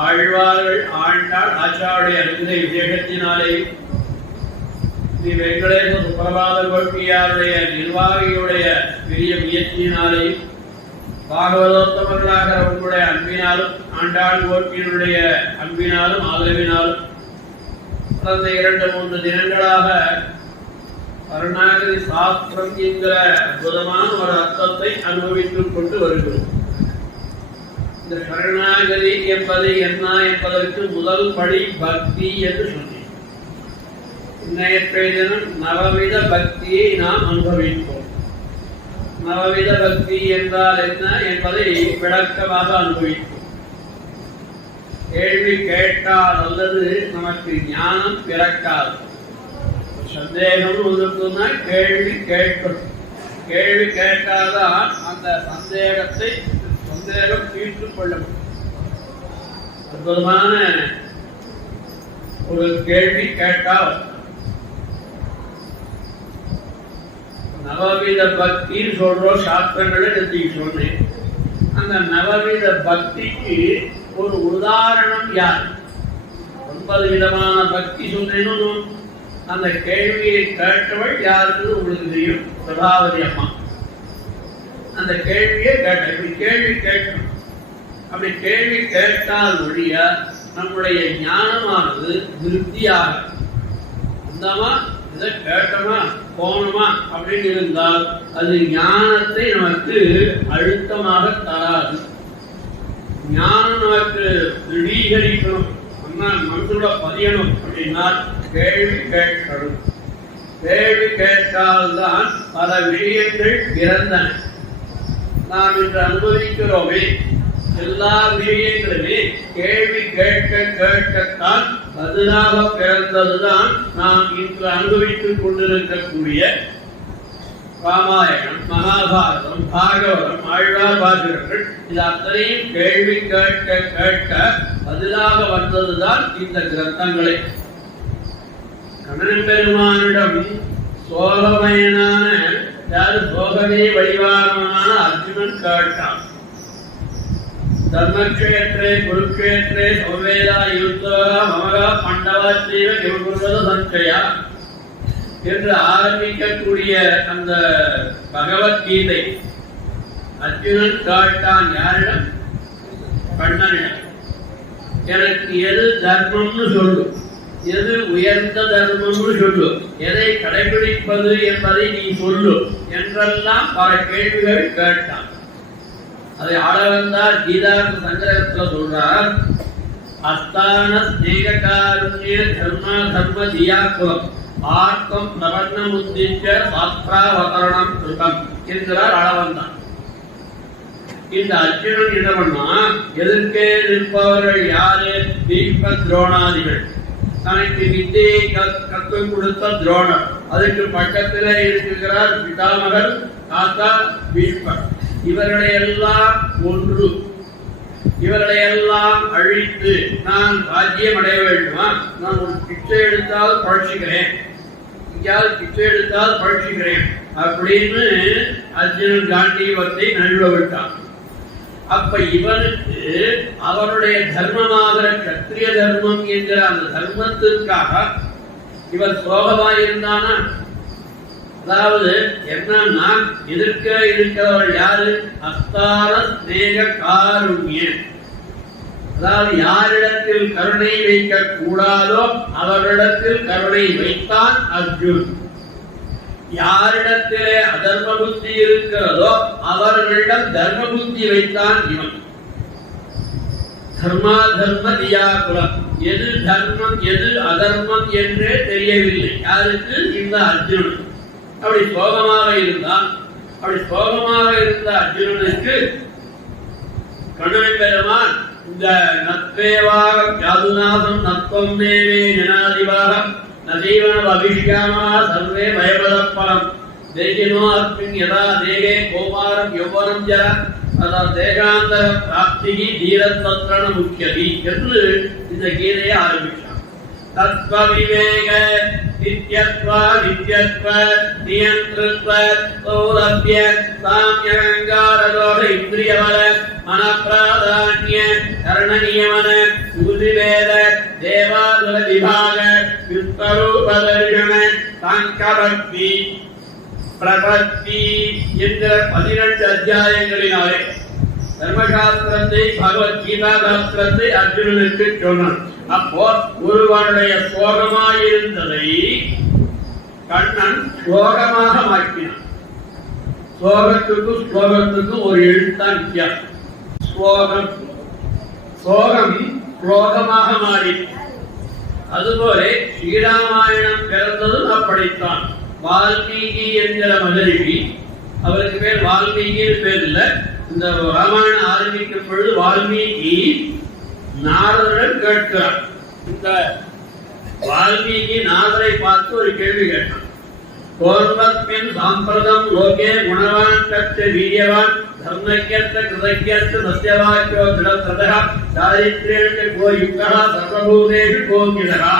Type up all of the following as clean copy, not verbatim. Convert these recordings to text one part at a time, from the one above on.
ஆழ்வார்கள் ஆண்டாள் ஆச்சாரிய அறிந்த விசேஷத்தினாலே ஸ்ரீ வெங்கடேச சுப்பிரபாத கோஷ்டியாருடைய நிர்வாகியுடைய பெரிய முயற்சியினாலே பாகவதோத்தமர்களாக உங்களுடைய அன்பினாலும் ஆண்டாள் கோஷ்டியினுடைய அன்பினாலும் ஆதரவினாலும் கடந்த 2-3 தினங்களாக கருணாகரி சாஸ்திரம் என்கிற அற்புதமான ஒரு அர்த்தத்தை அனுபவித்துக் கொண்டு வருகிறோம். இந்த சரணாகதி என்பது என்ன என்பதற்கு முதல் படி பக்தி என்று சொன்னேன். இன்றைய தினம் நவவித பக்தியை நாம் அனுபவிப்போம். நவவித பக்தி என்றால் என்ன என்பதை விளக்கமாக அனுபவிப்போம். கேள்வி கேட்டால் அல்லது நமக்கு ஞானம் பிறக்காது. சந்தேகம் இருக்குன்னா கேள்வி கேட்கணும். கேள்வி கேட்டால்தான் அந்த சந்தேகம் தீர்த்துக் கொள்ள முடியும். அற்புதமான ஒரு கேள்வி கேட்டால் நவவித பக்தின்னு சொல்றோம். சாஸ்திரங்களை எடுத்து சொன்னேன். அந்த நவவித பக்திக்கு ஒரு உதாரணம் யார்? 9 விதமான பக்தி சொன்னேன்னு அந்த கேள்வியை கேட்டவள் யாருக்கு உங்களுக்கு தெரியும்? பிரபாவதி அம்மா. அந்த கேள்வியை கேட்ட இப்படி கேள்வி கேட்கணும். அப்படி கேள்வி கேட்டால் ஒழிய நம்முடைய ஞானமானது திருப்தியாக வந்தமா இதை கேட்டோமா போனோமா அப்படின்னு இருந்தால் அது ஞானத்தை நமக்கு அழுத்தமாக தராது. ஞானம் நமக்கு திடீகரிக்கணும், மனசுல பதியணும் அப்படின்னா கேள்வி கேட்கணும். கேள்வி கேட்டால்தான் பல விஷயங்கள் பிறந்தன. நாம் இன்று அனுபவிக்கிறோமே எல்லா விஷயங்களுமே கேள்வி கேட்க கேட்கத்தான் பதிலாக பிறந்ததுதான் நாம் இன்று அனுபவித்துக் கொண்டிருக்கக்கூடிய ராமாயணம், மகாபாரதம், பாகவதம், ஆழ்வார் பாசுரங்கள். இது அத்தனையும் கேள்வி கேட்க கேட்க பதிலாக வந்ததுதான் இந்த கிரந்தங்களே. கண்ணன் பெருமானிடம் சோகமயனான சோகமே வடிவானமான அர்ஜுனன் கேட்டான். தர்மக்ஷேத்ரே குருக்ஷேத்ரே சமவேதா யுத்தா மமகா பண்டவா செய்வ கிமகுர்வத சஞ்சயா என்று ஆரம்பிக்கக்கூடிய அந்த பகவத்கீதை அர்ஜுனன் கேட்டான். யாரிடம்? கண்ணனிடம். எனக்கு எது தர்மம்னு சொல்லு, எது உயர்ந்த தர்மம்னு சொல்லு, எதை கடைபிடிப்பது என்பதை நீ சொல்லு என்றெல்லாம் பல கேள்விகள் கேட்டான். அதை ஆளவந்தார் கீதா சங்கரத்துல சொல்றார். அஸ்தான ஸ்நேககாருண்ய தர்ம தர்ம தியாக்குலம் ஆர்த்தம் நவர்ணம் உத்திச்ச சாஸ்திராவதரணம் கிருதம் என்கிறார் அளவந்தான். இந்த அர்ஜுனன் என்ன பண்ணா, எதிர்க்கே நிற்பவர்கள் யாரு? பீஷ்ம துரோணாதிகள். தனக்கு வித்தியை கற்றுக் கொடுத்த துரோணர், அதுக்கு பக்கத்திலே இருக்கிறார் பிதாமகர் தாத்தா பீஷ்மர். இவர்களை எல்லாம் ஒன்று, இவர்களை எல்லாம் அழித்து நான் ராஜ்யம் அடைய வேண்டுமா? நான் ஒரு பிச்சை எடுத்தால் பழச்சிக்கிறேன், எங்கேயாவது பிச்சை எடுத்தால் பழச்சிக்கிறேன் அப்படின்னு அர்ஜுனன் காண்டீவத்தை நழுவ விட்டான். அப்ப இவனுக்கு அவருடைய தர்மமாக கத்திரிய தர்மம் என்கிற அந்த தர்மத்திற்காக இவர் சோகமாயிருந்தானா? அதாவது என்னன்னா, எதிர்க்க இருக்கிறவர் யாரு? அஸ்தான ஸ்நேக காருண்யம். அதாவது யாரிடத்தில் கருணை வைக்க கூடாதோ அவரிடத்தில் கருணை வைத்தான் அர்ஜுன். யாரிடத்திலே அதர்ம புத்தி இருக்கிறதோ அவர்களிடம் தர்ம புத்தி வைத்தான் இவன். தர்மா தர்ம தியாகுலம், எது தர்மம் எது அதர்மம் என்றே தெரியவில்லை யாருக்கு? இந்த அர்ஜுனன். அப்படி சோகமாக இருந்தான். அப்படி சோகமாக இருந்த அர்ஜுனனுக்கு கண்ணன் பெருமான் இந்த நத்வேவாக யாதுநாதம் நத்வம் தேவே ஜனாதிவாக நதீவன அபிஷியாமா சர்வே பயபதப்பலம் தேகினோ அஸ்மின் யதா தேகே கோமாரம் யௌவனம் ஜர ததா தேகாந்தர பிராப்திகி தீரத்தத்ரண முக்கியதி என்று இந்த கீதையை ஆரம்பித்தார். தத்வ விவேக நித்யத்வ நித்யத்வ நியந்திரத்வ சௌரப்ய சாம்யங்கார தோஷ இந்திரியவல மனப்பிராதான்ய கர்ண நியமன உதிவேத தேவாதுல விபாக விஸ்வரூபதர்ஷன சாங்கபக்தி பிரபத்தி என்ற 18 அத்தியாயங்களினாலே தர்மசாஸ்திரத்தை பகவத்கீதா சாஸ்திரத்தை அர்ஜுனனுக்கு சொன்னான். அப்போ ஒருவனுடைய சோகமாயிருந்ததை கண்ணன் ஸ்லோகமாக மாற்றினான். ஸ்லோகத்துக்கும் ஸ்லோகத்துக்கும் ஒரு எழுத்தான் வித்தியாசம். ஸ்லோகம் சோகம் ஸ்லோகமாக மாறி. அதுபோல ஸ்ரீராமாயணம் பிறந்ததும் அப்படித்தான். வால்மீகி என்கிற மகரிஷி, அவருக்கு பேர் வால்மீகின்னு பேர் இல்ல. இந்த ராமாயணம் ஆரம்பிக்கும் பொழுது வால்மீகி நாரதன் கேட்கிறார். இந்த வால்மீகி நாரதரை பார்த்து ஒரு கேள்வி கேட்டான். கோர்வத்மின் சாம்பிரதம் லோகே குணவான் கச்ச வீரியவான் தர்மக்கியர்த்த கிருதக்கியர்த்த சத்யவாக்கியோ திடத்ரதா சாரித்ரேஷ கோயுக்தா சர்வபூதேஷு கோகிதரா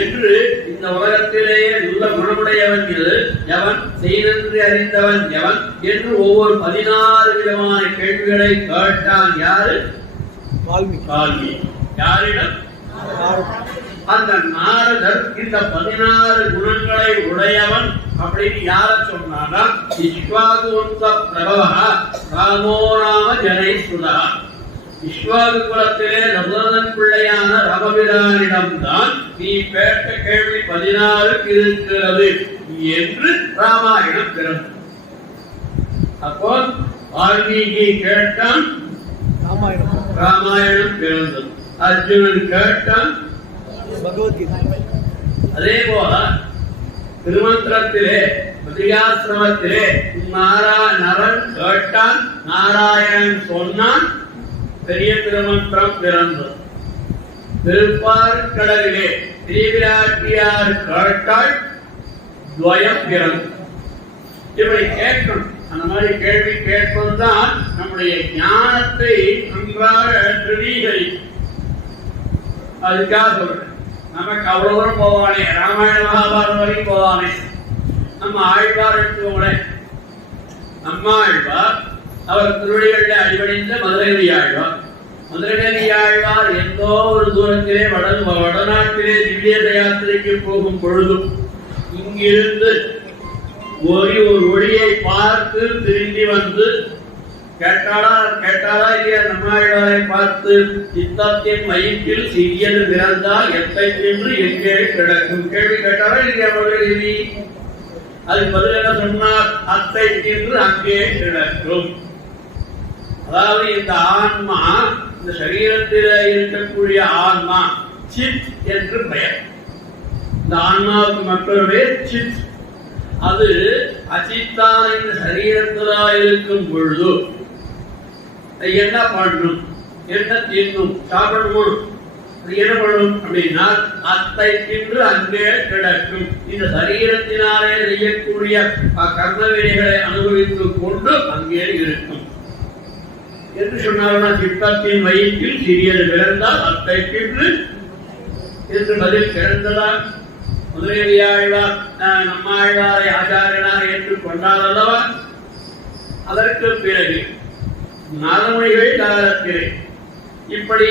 என்று இந்த உலகத்திலேயே நல்ல குணமுடையவன் எவன், செய்தென்று அறிந்தவன் எவன் என்று ஒவ்வொரு 16 விதமான கேள்விகளை கேட்டான். யாரு? வால்மீகி. யாரிடம்? அந்த நாரதர் இந்த 16 குணங்களை உடையவன் அப்படின்னு யார சொன்னாரா? விஸ்வாகுவந்த பிரபவ ராமோ ராம ஜனை சுதா. விஸ்வாகு குலத்திலே தசரதன் பிள்ளையான ராமபிரானிடம்தான் நீ கேட்ட கேள்வி 16 இருக்கிறது என்று ராமாயணம் பிறந்தது. அப்போ வால்மீகி கேட்டான், ராமாயணம் பிறந்தது. அர்ஜுனன் கேட்டான், அதே போல திருமந்திரத்திலே பதிகாசிரமத்திலே நரன் கேட்டான், நாராயணன் சொன்னான், பெரிய திருமந்திரம் பிறந்தது. திருப்பார்கடலிலே திருவிராட்டியார் கேட்டாள், துவயம் பிறந்தது. இப்படி கேட்கணும். அந்த மாதிரி கேள்வி கேட்பதுதான் நம்முடைய ஞானத்தை நன்றாக திருடீகரிக்கும். அதுக்காக சொல்றேன். நமக்கு அவ்வளவு தூரம் போவானே, ராமாயண மகாபாரதம் வரைக்கும் போவானே. நம்ம ஆழ்வார் எடுத்துக்கோங்களேன். நம்ம ஆழ்வார் அவர் திருவடிகளில் அடிபணிந்த மதுரை ஆழ்வார். மதுரை ஆழ்வார் எந்தோ ஒரு தூரத்திலே வடநாட்டிலே திவ்ய யாத்திரைக்கு போகும் பொழுதும் இங்கிருந்து ஒரு ஒளியை பார்த்து திரும்பி வந்து கேட்டாரா இல்லையா? நம்மாழ்வாரை பார்த்து சித்தத்தின் வயிற்றில் சிறியது பிறந்தால் எத்தை என்று எங்கே கிடக்கும் கேள்வி கேட்டாரா இல்லையா? மதுரை அதுக்கு பதில் என்ன சொன்னார்? அத்தை என்று அங்கே கிடக்கும். அதாவது இந்த ஆன்மா இந்த சரீரத்தில் இருக்கக்கூடிய ஆன்மா சித் என்று பெயர். இந்த ஆன்மாவுக்கு மற்றொரு பேர் சித். அது அச்சித்தான இந்த சரீரத்திலா இருக்கும் பொழுது என்ன பண்ணும், என்ன தின்னும், சாப்பிடணும், என்ன பண்ணும் அப்படின்னா அத்தை தின்று அங்கே கிடக்கும். இந்த சரீரத்தினாலே செய்யக்கூடிய கர்மவினைகளை அனுபவித்துக் கொண்டு அங்கே இருக்கும் என்று சொன்னார்னா, சித்தத்தின் வயிற்றில் சிறியது பிறந்தால் அத்தை தின்று என்று பதில் பிறந்ததா? முதலியாழ்வார் நம்மாழ்வாரை ஆச்சாரியனாக ஏற்றுக்கொண்டார் அல்லவா? அதற்கு பிறகு நாதமொழிகள் காலத்திலே இப்படி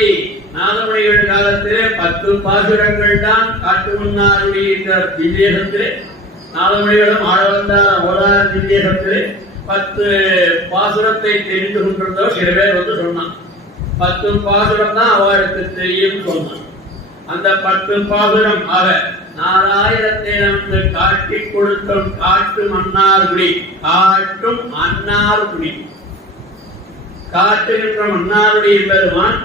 நாதமொழிகள் காலத்திலே 10 பாசுரங்கள் தான் காட்டுமன்னாருடைய திவ்யேசத்திலே, நாதமொழிகளும் ஆழவந்தார் ஓதார் திவ்யேசத்திலே 10 பாசுரத்தை தெரிந்து கொண்டிருந்தவர் சில பேர் வந்து சொன்னான். 10 பாசுரம் தான் அவருக்கு தெரியும் சொன்னான். அந்த 10 பாசுரம் ஆக 4000 நமக்கு காட்டி கொடுத்தோம். காட்டும் அன்னார்குடி, காட்டும் அன்னார்குடி, காட்டுகின்ற மன்னாருடைய பெருமான்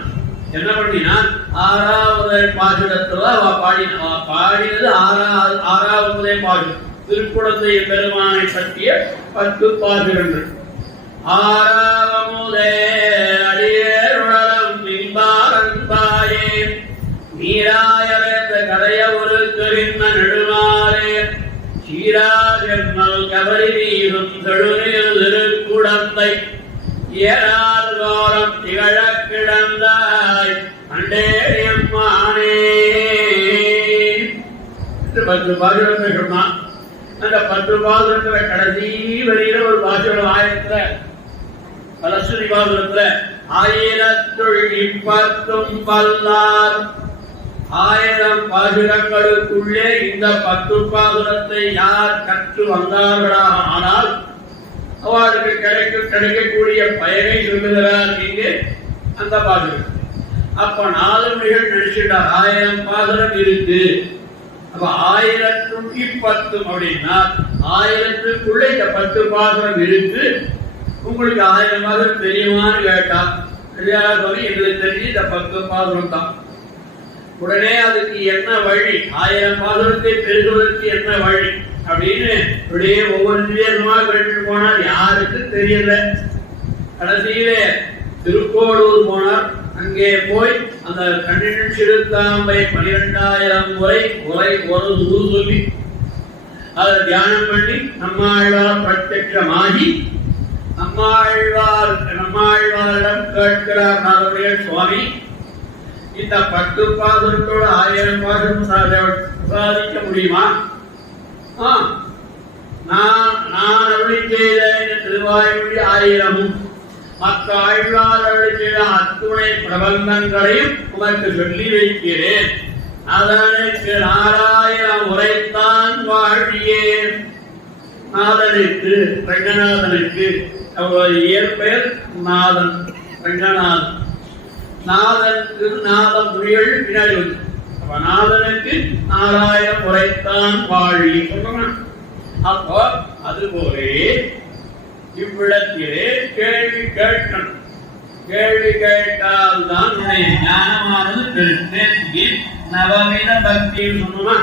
என்ன பண்ணினான்? 6வது பாசுரத்துல பாடினது 6வது பாசுரம். திருக்குழந்தை பெருமானை பற்றிய 10 பாசுரங்கள். 6வது அடியேருடலம் மின்பாரன்பாயே நீராயவேந்த கதைய ஒரு கரின்ன நெடுமாலே சீராஜென்னல் கவரி நீரும் தெழுநீர் திருக்குடந்தை ஏராதோரம் திகழ கிடந்தாய் அண்டேயம்மானே. 10 பாசுரங்கள் சொன்னான். அந்த 10 பாசுரத்துல கடைசி வரியில ஒரு பாசுரம் ஆயிரத்துல பலஸ்வரி பாசுரத்துல 1020 பல்லார் 1000 பாசுரங்களுக்குள்ளே இந்த 10 பாசுரத்தை யார் கற்று வந்தார்களாக ஆனால் அவர்களுக்கு கிடைக்கக்கூடிய பயனை சொல்லுகிறார் இங்கே அந்த பாசுரம். அப்ப 4 மணிகள் நினைச்சுட்டார் 1000 பாசுரம் இருக்கு. அப்ப 1010 அப்படின்னா 1000க்குள்ள இந்த 10 பாசுரம் இருக்கு. உங்களுக்கு 1000 பாசுரம் தெரியுமான்னு கேட்டா சொல்லி எங்களுக்கு தெரிஞ்சு இந்த 10 பாசுரம் தான். உடனே அதுக்கு என்ன வழி, 1000 பாசுரத்தை பெறுவதற்கு என்ன வழி அப்படின்னு அப்படியே ஒவ்வொரு விதமா கேட்டு போனார். யாருக்கு தெரியல. கடைசியிலே திருக்கோளூர் போனார். அங்கே போய் அந்த கண்ணின் சிறுத்தாம்பை 12000 முறை ஒரு சொல்லி அதை தியானம் பண்ணி நம்மாழ்வார் பிரத்யட்சமாகி நம்மாழ்வாரிடம் கேட்கிறார் நாதமுடைய சுவாமி, இந்த 10 பாசுரத்தோடு 1000 பாசுரம் சாதிக்க முடியுமா? நான் அருளி செய்த இந்த திருவாய்மொழி 1000 மற்ற ஆழ்வார் அருளி செய்த அத்துணை பிரபந்தங்களையும் உனக்கு சொல்லி வைக்கிறேன். அதனுக்கு 4000 முறைத்தான் வாழியே. நாதனுக்கு ரங்கநாதனுக்கு இயற்பெயர் நாதன், ரங்கநாதன். நாதனுக்கு நாதம் புரியல் பின்னாடி வந்து அப்ப நாதனுக்கு 4000 முறைத்தான் வாழி சொல்லணும். அப்போ அதுபோலே இவ்விடத்திலே கேள்வி கேட்கணும். கேள்வி கேட்டால் தான் ஞானமானது பெருத்தி. நவவித பக்தி சொன்னோமா?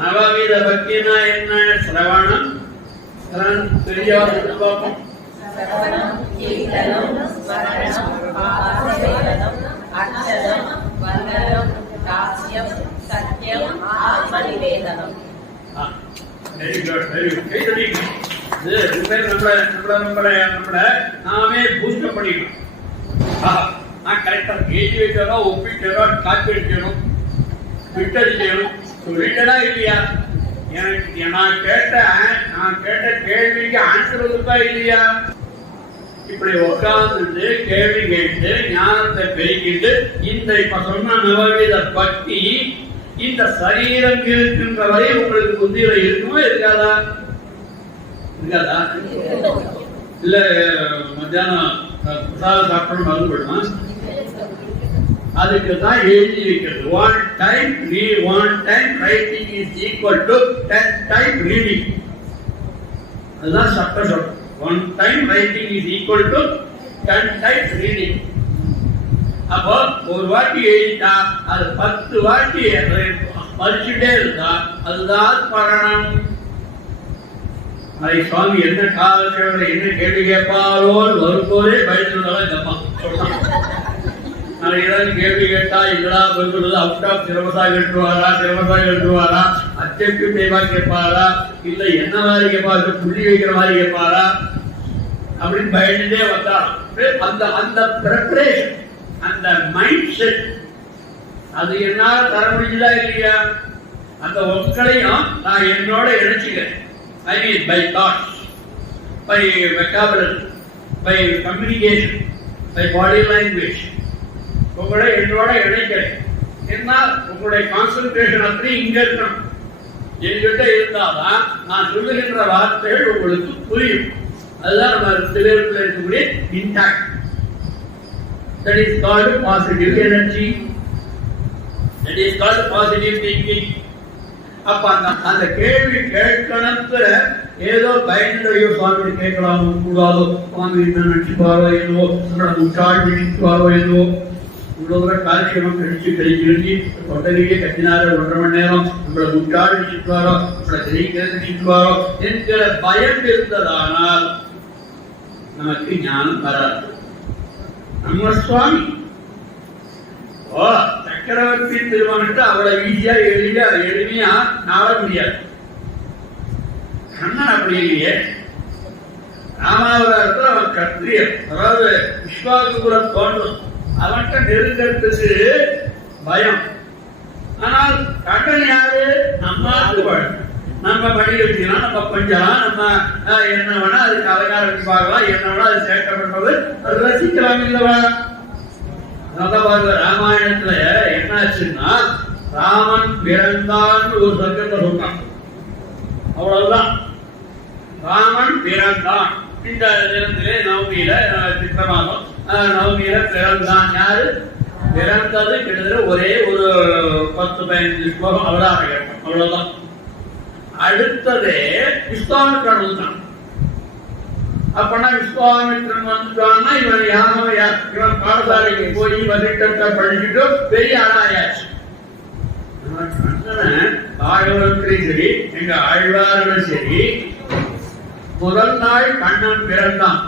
நவவித பக்தினா என்ன? சிரவணம், பெரியவர் பார்ப்போம். நாமே பூஸ்ட் பண்ணிக்கணும். நான் கரெக்டா கேள்வி வைக்கணும், ஒப்பிட்டணும், காப்பி அடிக்கணும், விட்டடிக்கணும். சொல்லிட்டா இல்லையா? எனக்கு நான் கேட்ட கேள்விக்கு ஆன்சர் கொடுத்தா இல்லையா? இப்படி உட்கார்ந்து கேள்வி கேட்டு ஞானத்தை பெருக்கிட்டு இந்த இப்ப சொன்ன நவவித பக்தி இந்த சரீரம் இருக்கின்ற வரை உங்களுக்கு புத்தியில இருக்குமா இருக்காதா? இருக்காதா? இல்ல மத்தியானம் பிரசாதம் சாப்பிடணும் மறுபடினா அதுக்கு தான் எழுதி வைக்கிறது. 1 time writing is equal to 10 time reading. அதுதான் சட்டம். 1 time writing is equal to 10 times reading. அப்போ ஒரு வாட்டி எழுதிட்டா அது 10 வாட்டி படிச்சுட்டே இருந்தா அதுதான் பரணம். அதை சுவாமி என்ன காலத்தில் என்ன கேள்வி கேட்பாரோ வரும்போதே பயந்துள்ளதான் இந்த அம்மா சொல்லலாம். நான் ஏதாவது கேள்வி கேட்டா இதெல்லாம் சொல்றது அவுட் ஆஃப் சிலபஸா எழுதுவாரா அப்ஜெக்டிவ் டைமா கேட்பாரா இல்ல என்ன மாதிரி கேட்பாரு புள்ளி வைக்கிற மாதிரி கேட்பாரா அப்படின்னு பயந்துட்டே வந்தாலும் அந்த அந்த ப்ரிப்பரேஷன் அந்த மைண்ட் செட் அது என்னால தர முடியுதா இல்லையா? அந்த ஒர்க்களையும் நான் என்னோட இணைச்சிக்கிறேன். I mean by thoughts, by vocabulary, by communication, by body language. உங்களை என்னோட இணைக்கிறேன். என்ன உங்களுடைய கான்சென்ட்ரேஷன் அப்படி இங்க இருக்கணும். என்கிட்ட இருந்தாதான் நான் சொல்லுகின்ற வார்த்தைகள் உங்களுக்கு புரியும். அதுதான் நம்ம சிலருக்குள்ள இருக்கக்கூடிய intact. That is called positive energy. That is called positive thinking. அப்ப அந்த கேள்வி கேட்கணுங்கிற ஏதோ பயந்துடையோ சுவாமி கேட்கலாமோ கூடாதோ சுவாமி என்ன நினைச்சுப்பாரோ என்னவோ நம்மளை முட்டாள் நினைச்சுப்பாரோ என்னவோ இவ்வளவு காரியமும் கழிச்சு கொட்டகையே கட்டினார 1.5 மணி நேரம் நம்மளை முட்டாள் நினைச்சுப்பாரோ நம்மளை தெரிவிக்கிறது நினைச்சுப்பாரோ என்கிற பயம் இருந்ததானால் நமக்கு ஞானம் வராது. நம்ம சுவாமி சக்கரவர்த்தி திருமணத்தை அவ்வளவு எளிமையா நாட முடியாது. கண்ணன் அப்படி இல்லையே. ராமாவதாரத்தில் அவன் கத்திரியன், அதாவது விஸ்வாகுபுரம் தோன்றும், அவன்கிட்ட நெருங்கிறதுக்கு பயம். ஆனால் கண்ணன் யாரு? நம்ம நம்ம மணி வச்சுக்கலாம், நம்ம கொஞ்சலாம், நம்ம என்ன வேணா அதுக்கு அலங்காரம் வச்சு பார்க்கலாம், என்ன வேணா அது சேட்டை பண்றது அது ரசிக்கலாம் இல்லவா? ராமாயணத்துல என்னாச்சுன்னா ராமன் பிறந்தான் ஒரு சர்க்கத்தை சொன்னான். அவ்வளவுதான். ராமன் பிறந்தான். இந்த தினத்திலே நவமியில சித்திர மாதம் நவமியில பிறந்தான். யாரு பிறந்தது? கிட்டத்தட்ட ஒரே ஒரு 10-15 ஸ்லோகம் அவதாரம் கேட்போம். அவ்வளவுதான். அடுத்ததே விஸ்வாமித்திரன் வந்தான். அப்பனா விஸ்வாமித்திரன் வந்துட்டான்னா இவன் யாரும் இவன் பாடசாலைக்கு போய் வசிட்டத்தை படிச்சுட்டு பெரிய ஆளாயாச்சு. ஆழ்வார்களும் சரி எங்க ஆழ்வார்களும் சரி முதல் நாள் கண்ணன் பிறந்தான்.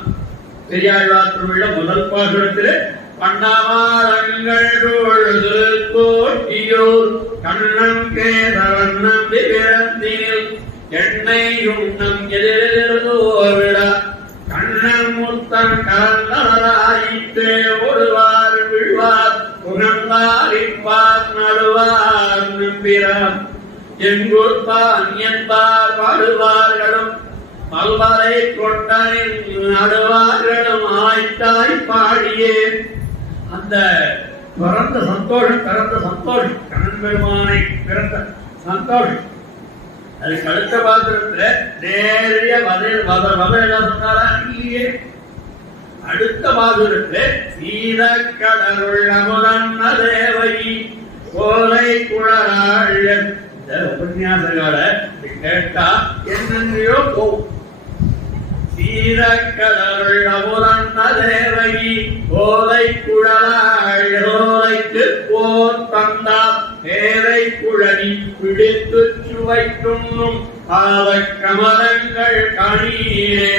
பெரியாழ்வார் திருவிழா முதல் பாசுரத்தில் பண்ணாமாரங்கள் பொழுது கோட்டியோர் கண்ணன் கேதவன் நம்பி பிறந்தீர் எண்ணெய் உண்ணம் எதிர்ந்தோ விழா கண்ணன் முத்தன் கலந்தவராயிற்றே ஒருவார் விழ்வார் உணர்ந்தார் இப்பார் நடுவார் நம்பிரார் எங்கூர்பான் என்பார் பாடுவார்களும் பல்வரை கொட்டனின் நடுவார்களும் ஆய்த்தாய் பாடியே. அந்த பிறந்த சந்தோஷம் கண்ணன் பெருமானை பிறந்த சந்தோஷம். அதுக்கு அடுத்த பாத்திரத்துல நேரிய என்ன சொன்னாரா இல்லையே. அடுத்த பாசுரத்துல சீத கடவுள் அமுதன்ன தேவை கோலை குழலாள். இந்த உபன்யாசகால கேட்டா என்னென்னையோ போகும். சீத கடவுள் அமுதன்ன தேவை கோலை குழலாள் கோலைக்கு போர் தந்தா தேரை குழலி பிடித்து சுவைத்துண்ணும் பாவ கமலங்கள் காணீரே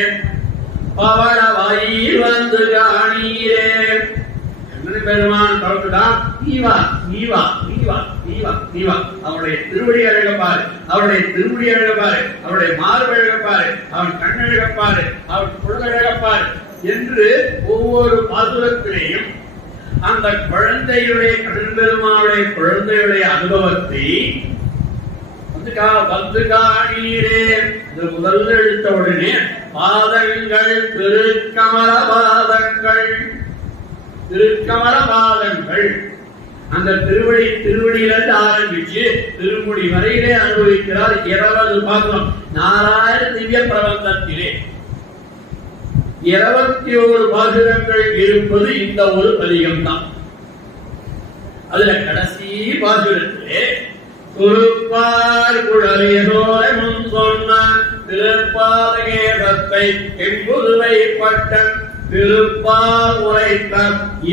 பவள வயிர் வந்து காணீரே. பெருமான் சொல்லுதான் நீவா நீவா நீவா நீவா நீவா. அவருடைய திருவடி அழகப்பாரு, அவருடைய திருவடி அழகப்பாரு, அவருடைய மார்பு அழகப்பாரு, அவன் கண்ணழகப்பாரு, அவன் குழந்தைழகப்பாரு என்று ஒவ்வொரு பாசுரத்திலேயும் அந்த குழந்தையுடைய கடன்பெருமானுடைய குழந்தையுடைய அனுபவத்தை வந்து காணீரே. இது முதல்ல எடுத்த உடனே பாதங்கள் திருக்கமல பாதங்கள், திருக்கமல பாதங்கள். அந்த திருவடியிலிருந்து ஆரம்பிச்சு திருமுடி வரையிலே அனுபவிக்கிறார் 20 பாசுரம். 4000 திவ்ய பிரபந்தத்திலே 21 பாசுரங்கள் இருப்பது இந்த ஒரு பதிகம் தான். அதுல கடைசி பாசுரத்திலே குருப்பார் குழலியதோரை முன் சொன்ன திருப்பாதகேதத்தை எம்புதுவை பட்டன் திருப்பால் உரைத்த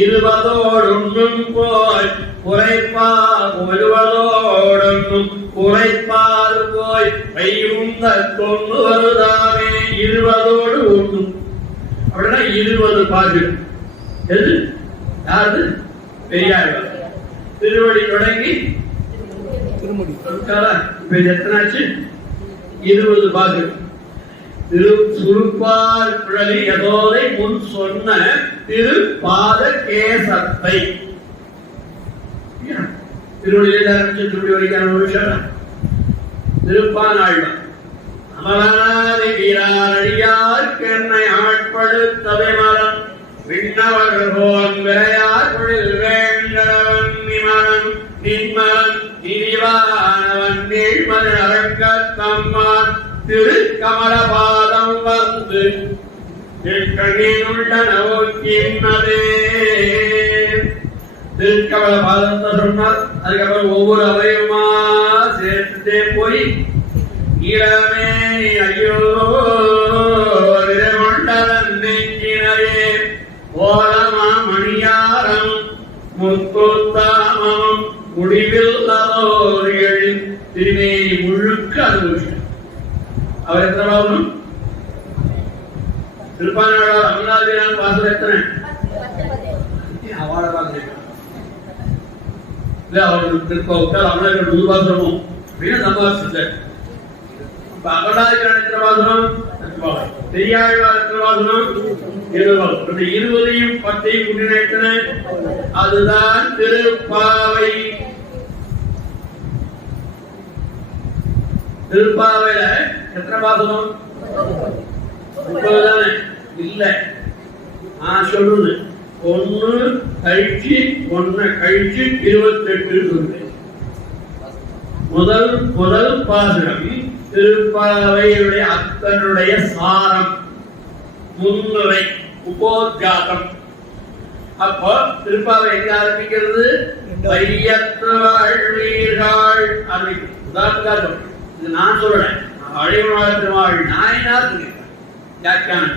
20 போய் உரைப்பால் ஒருவதோடொன்னும் உரைப்பால் போய் வைகுந்த 90 20 அப்படின்னா 20 பாட்டு. எது யாரு? பெரியார் திருவடி தொடங்கி திருமுடி இப்ப எத்தனாச்சு? 20 பாட்டு. திரு சுருப்பார் குழலி யதோதை முன் சொன்ன திருப்பாத கேசத்தை திருவடியில் ஆரம்பிச்சு திருவடி வரைக்கான ஒரு விஷயம். திருப்பானாழ்வான் அமரனாதி வீராரடியார்க்கு என்னை ஆட்படுத்தவை மரம் விண்ணவர்கள் போன் விரையார் குழில் வேண்டவன் நிமலன் நின்மலன் நிதிவானவன் நீழ்மது அரங்கத்தம்மான் திரு கமலபாதம் வந்து கண்ணினுள்ள நோக்கினதே. திருக்கமலபாதம் சொன்னார். அதுக்கப்புறம் ஒவ்வொரு அவயமா சேர்த்துட்டே போய் இளமே ஐயோ மண்டலம் நெஞ்சினரே ஓலமா மணியாரம் முத்தோத்தாமம் முடிவில் எழில் திருநேரி முழுக்க அனுபவிச்சார். அவர் எத்தனை பாவம்? திருப்பானாழ்வார் அமலாதிரான் பாசம் எத்தனை? அவாட பாசம் இல்ல. அவர் திருப்பாவுக்கால் அமலாதிரான் புது பாசமும் அப்படின்னு சம்பாதிச்சிருந்தார். அமலாதிரான் எத்தனை பாசனம்? பெரியாழ்வார் எத்தனை பாசனம்? 20. 20ஐயும் 10ஐயும் கூட்டின எத்தனை? அதுதான் திருப்பாவை. திருப்பாவையில எத்தனை பாசனம்? 30 தானே? இல்ல, சொல்லுது 1 கழிச்சு 1 கழிச்சு 28 சொல்லுது. முதல் பாசனம் திருப்பாவையுடைய அத்தனுடைய சாரம், முன்னுரை, உபோத்காதம். அப்போ திருப்பாவை எங்க ஆரம்பிக்கிறது? வையத்து வாழ்வீர்கள் ஆரம்பிக்கும். உதாரணம் இது நான் சொல்றேன். அழிவாழ்வாழ் நாயனார் சொல்லியிருக்கார்.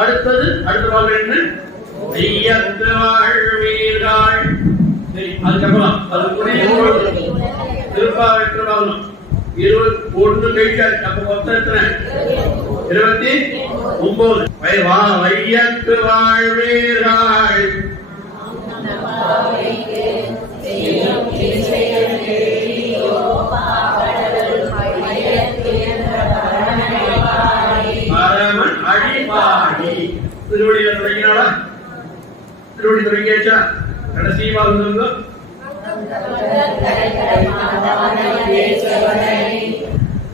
அடுத்தது அடுத்த பாடல் என்ன? வையத்து வாழ்வீர்கள். அதுக்கப்புறம் திருப்பாவை பாடணும் 21 கழிச்சாச்சு. அப்ப மொத்தம் எத்தனை? 29. வையத்து வாழ்வீர்கள் பரமன் அழிபாடி. திருவடியில தொடங்கினாளா? திருவடி தொடங்கியாச்சா? கடைசி பாகம்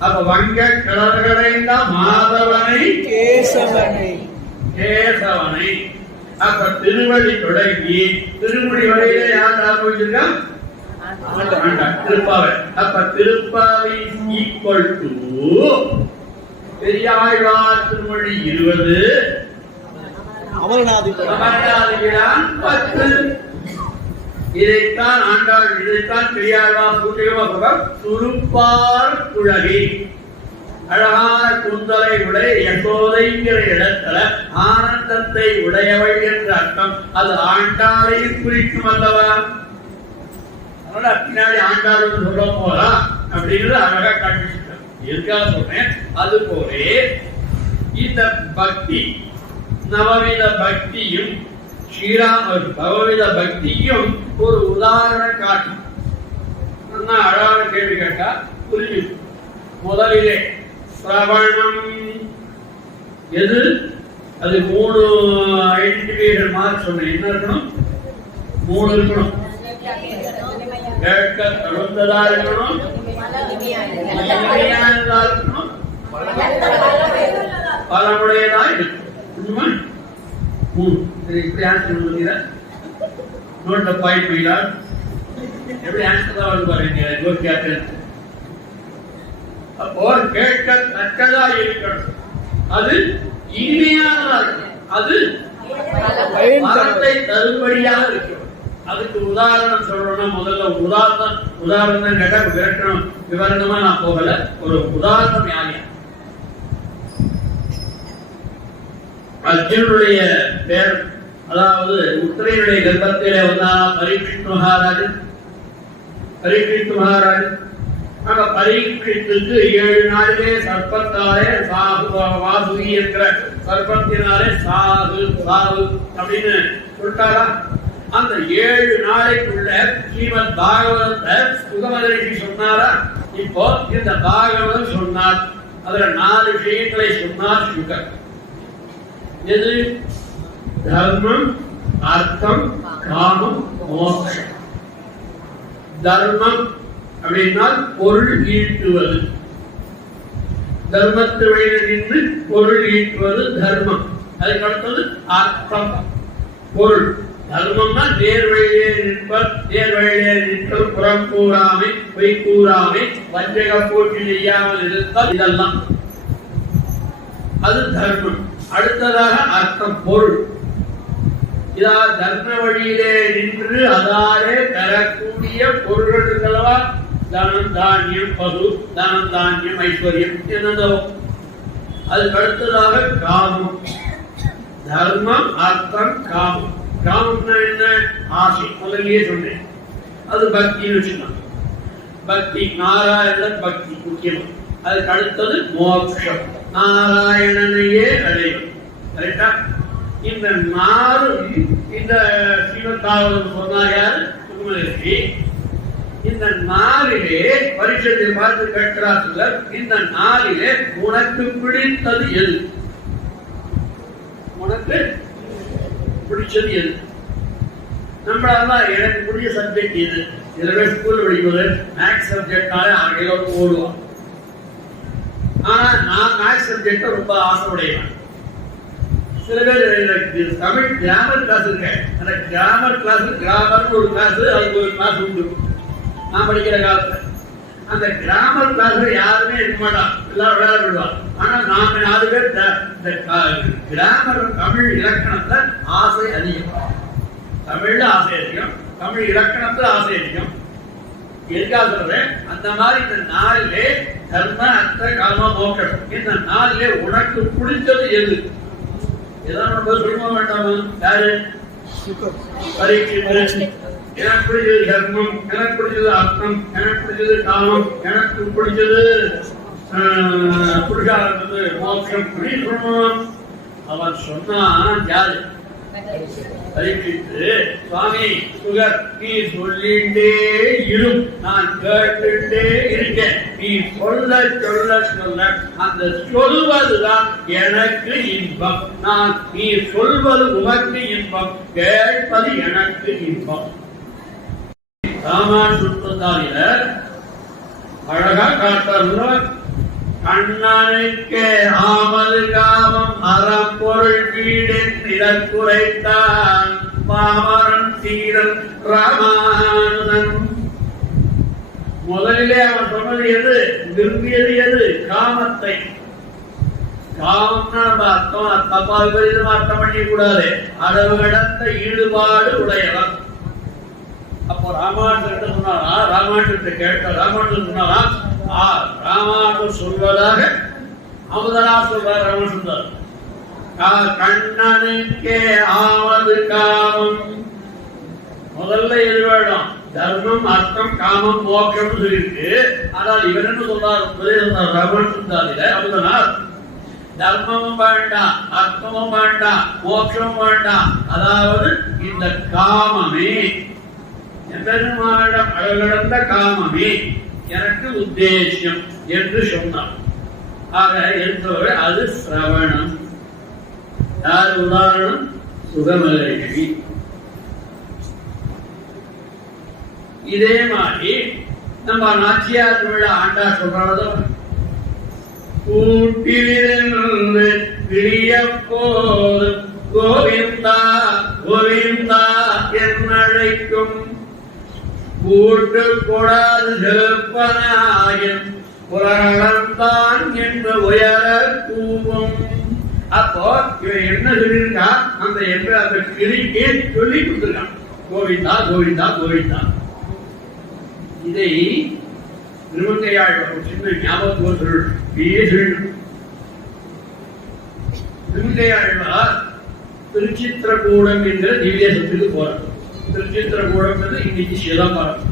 அப்ப வங்க கடற்கடைந்த மாதவனை கேசவனை. அப்ப திருவடி தொடங்கி திருமுடி வரையில யார் ஆரம்பிச்சிருக்கா? திருப்பாவை. அப்ப திருப்பாவை ஈக்குவல் டு பெரியாழ்வார் திருமொழி 20, அமரநாதிபிரான் 10. இதைத்தான் ஆண்டாள், இதைத்தான் பெரியாழ்வார் சூட்டிகமாக சுருப்பார் குழகி. அழகான குந்தலை உடைய யசோதைங்கிற இடத்துல ஆனந்தத்தை உடையவள் என்ற அர்த்தம். அது ஆண்டாளையும் குறிக்கும் அல்லவா? அதனால பின்னாடி ஆண்டாள் சொல்ல போறா அப்படிங்கிறது அழகா காட்டிட்டார். எதுக்காக சொல்றேன்? அது போலே இந்த பக்தி, நவவித பக்தியும் பகவத பக்தியும் ஒரு உதாரண காட்டும். அழகான கேள்வி கேட்டா புரியும். முதலிலே சிரவணம் எது? அது 3 ஐடென்டிஃபிகேஷன் மார்க் சொன்னேன். என்ன இருக்கணும்? 3 இருக்கணும். கேட்க தகுந்ததா இருக்கணும், இருக்கணும், பலமுடையதா இருக்கணும். 3. இப்படி ஆன்சர் பண்ணுவீங்க. Note the point Meera. எப்படி ஆன்சர் தான் வந்து பாருங்க. யோசிக்காது. அப்போ கேட்க தக்கதா இருக்கணும், அது இனிமையானதா இருக்கணும், அது மரத்தை தரும்படியாக இருக்கணும். அதுக்கு உதாரணம் சொல்லணும்னா முதல்ல உதாரணம் கேட்டா விரட்டணும். விவரணமா நான் போகல. ஒரு உதாரணம் யாரு? அர்ஜுனுடைய பேர், அதாவது உத்தரையுடைய கர்ப்பத்திலே வந்தானா பரீட்சித் மகாராஜன். பரீட்சித் மகாராஜன் ஆக பரீட்சித்துக்கு 7 நாளிலே சர்ப்பத்தாலே வாசுகி என்கிற சர்ப்பத்தினாலே சாகு அப்படின்னு சொல்லிட்டாரா? அந்த 7 நாளைக்குள்ள ஸ்ரீமத் பாகவதத்தை சுகமகரிஷி சொன்னாரா? இப்போ இந்த பாகவதம் சொன்னார். அதுல 4 விஷயங்களை சொன்னார் சுகர். எது? தர்மம், அர்த்தம், காமம், மோட்சம். தர்மம் அப்படின்னா பொருள் ஈட்டுவது. தர்மத்து வழியில் நின்று பொருள் ஈட்டுவது தர்மம். அதுக்கு அடுத்தது அர்த்தம், பொருள். தர்மம்னா நேர்வழியே நிற்பர், நேர்வழியே நிற்பர், புறம் கூறாமை, பொய் கூறாமை, வஞ்சக போட்டி செய்யாமல் இருத்தல், இதெல்லாம் அது தர்மம். அடுத்ததாக அர்த்தம், பொருள். இதா தர்ம வழியிலே நின்று அதாலே பெறக்கூடிய பொருள்கள் இருக்கிறவா? தனம், தானியம், பசு, தனம், தானியம், ஐஸ்வர்யம் என்னதோ. அதுக்கு அடுத்ததாக காமம். தர்மம், அர்த்தம், காமம். காமம்னா என்ன? ஆசை. முதலியே சொன்னேன். அது பக்தின்னு வச்சுக்கலாம். பக்தி, நாராயண பக்தி முக்கியம். அதுக்கு அடுத்தது மோட்சம், நாராயணனையே அடையும். கரெக்டா? இந்த 4 இந்த ஸ்ரீமத்தாவதம் சொன்னார் யாரு? சுகமகரிஷி. இந்த 4லே பரிசத்தை பார்த்து கேட்கிறார்கள், இந்த 4லே உனக்கு பிடித்தது எது? உனக்கு பிடிச்சது எது? நம்மளால எனக்கு பிடிச்ச சப்ஜெக்ட் இது. சில பேர் ஸ்கூல் படிக்கும்போது மேக்ஸ் சப்ஜெக்ட்னாலே அவர்களும் ஓடுவான். ஆனா நான் மேக்ஸ் சப்ஜெக்ட் ரொம்ப ஆசையுடையவன். சில பேர் தமிழ் கிராமர் கிளாஸ் இருக்கேன். அந்த கிராமர் கிளாஸ், கிராமர் ஒரு கிளாஸ், அதுக்கு ஒரு கிளாஸ் உண்டு. நான் படிக்கிற காலத்துல அந்த கிராமர் கிளாஸ்ல யாருமே இருக்க மாட்டான், எல்லாரும் விளையாட விடுவான். ஆனா நாம 4 பேர் இந்த கிராமர் தமிழ் இலக்கணத்துல ஆசை அதிகம். தமிழ்ல ஆசை அதிகம், தமிழ் இலக்கணத்துல ஆசை அதிகம். எதுக்காக சொல்றேன்? அந்த மாதிரி இந்த 4லே தர்ம, அர்த்த, காம, மோட்சம், இந்த 4லே உனக்கு பிடிச்சது எது? ஏதாவது சொல்ல வேண்டாமா? யாரு? பரீட்சித்து. எனக்கு பிடிச்சது தர்மம், எனக்கு பிடிச்சது அர்த்தம், எனக்கு பிடிச்சது காமம், எனக்கு பிடிச்சது புருஷார்த்தது, மோட்சம் அப்படின்னு சொல்லணும். அவன் சொன்னான். யாரு? பரீட்சித்து. சுவாமி சுகர், நீ சொல்லிட்டே இரு, நான் கேட்டுட்டே இருக்கேன். நீ சொல்ல சொல்ல சொல்ல அந்த சொல்வதுதான் எனக்கு இன்பம். நான் நீ சொல்வது உனக்கு இன்பம், கேட்பது எனக்கு இன்பம். ராமான் சுத்தத்தாரில அழகா காட்டார். கண்ணனுக்கே ஆமது காமம் அறப்பொருள் வீடன் நிலக்குறைத்தான் பாமரன் சீரன் ராமானுதன். முதலிலே அவன் சொன்னது எது? விரும்பியது எது? காமத்தை. காமம்னா நம்ம அர்த்தம் தப்பா விபரீதமா அர்த்தம் பண்ணிக்க கூடாது. அளவு கடந்த ஈடுபாடு உடையவன். அப்போ ராமானுஜன் சொன்னாரா? ராமானுஜத்தை கேட்ட ராமானுஜன் சொன்னாரா? ராமானுஜன் சொல்வதாக அமுதனா சொல்றார். ராமசுந்தர் கண்ணனுக்கே ஆவது காமம். முதல்ல எது வேணும்? தர்மம், அர்த்தம், காமம், மோட்சம் சொல்லிருக்கு. ஆனால் இவர் என்ன சொல்றார்? ராமசுந்தாரில அமுதனார் தர்மமும் வேண்டாம், அர்த்தமும் வேண்டாம், மோட்சமும் வேண்டாம். அதாவது இந்த காமமே, எம்பெருமானிடம் அழகடந்த காமமே எனக்கு உத்தேசியம் என்று சொன்னார். ஆக என்பவர் அது சிரவணம். யார் உதாரணம்? சுகமகரிஷி. இதே மாதிரி நம்ம நாச்சியார் விழா ஆண்டா சொல்றதும் கூட்டிலிருந்து பிரிய போது கோவிந்தா கோவிந்தா என்னழைக்கும் கூட்டு கொடாது செலுப்பனாயின் புறத்தான் என்று உயர கூவும். அப்போ இவன் என்ன சொல்லியிருக்கா? அந்த என்று அந்த கிளிக்கே சொல்லி கொடுத்துருக்கான். கோவிந்தா கோவிந்தா கோவிந்தா. இதை திருமங்கையாள் ஒரு சின்ன ஞாபகத்துவ சொல்லணும். திருங்கையாழ்வார் திருச்சித்திரகூடம் என்கிற திவ்யேசத்துக்கு போறார். திருச்சித்திரகூடம் இன்னைக்கு சிதம்பரம்.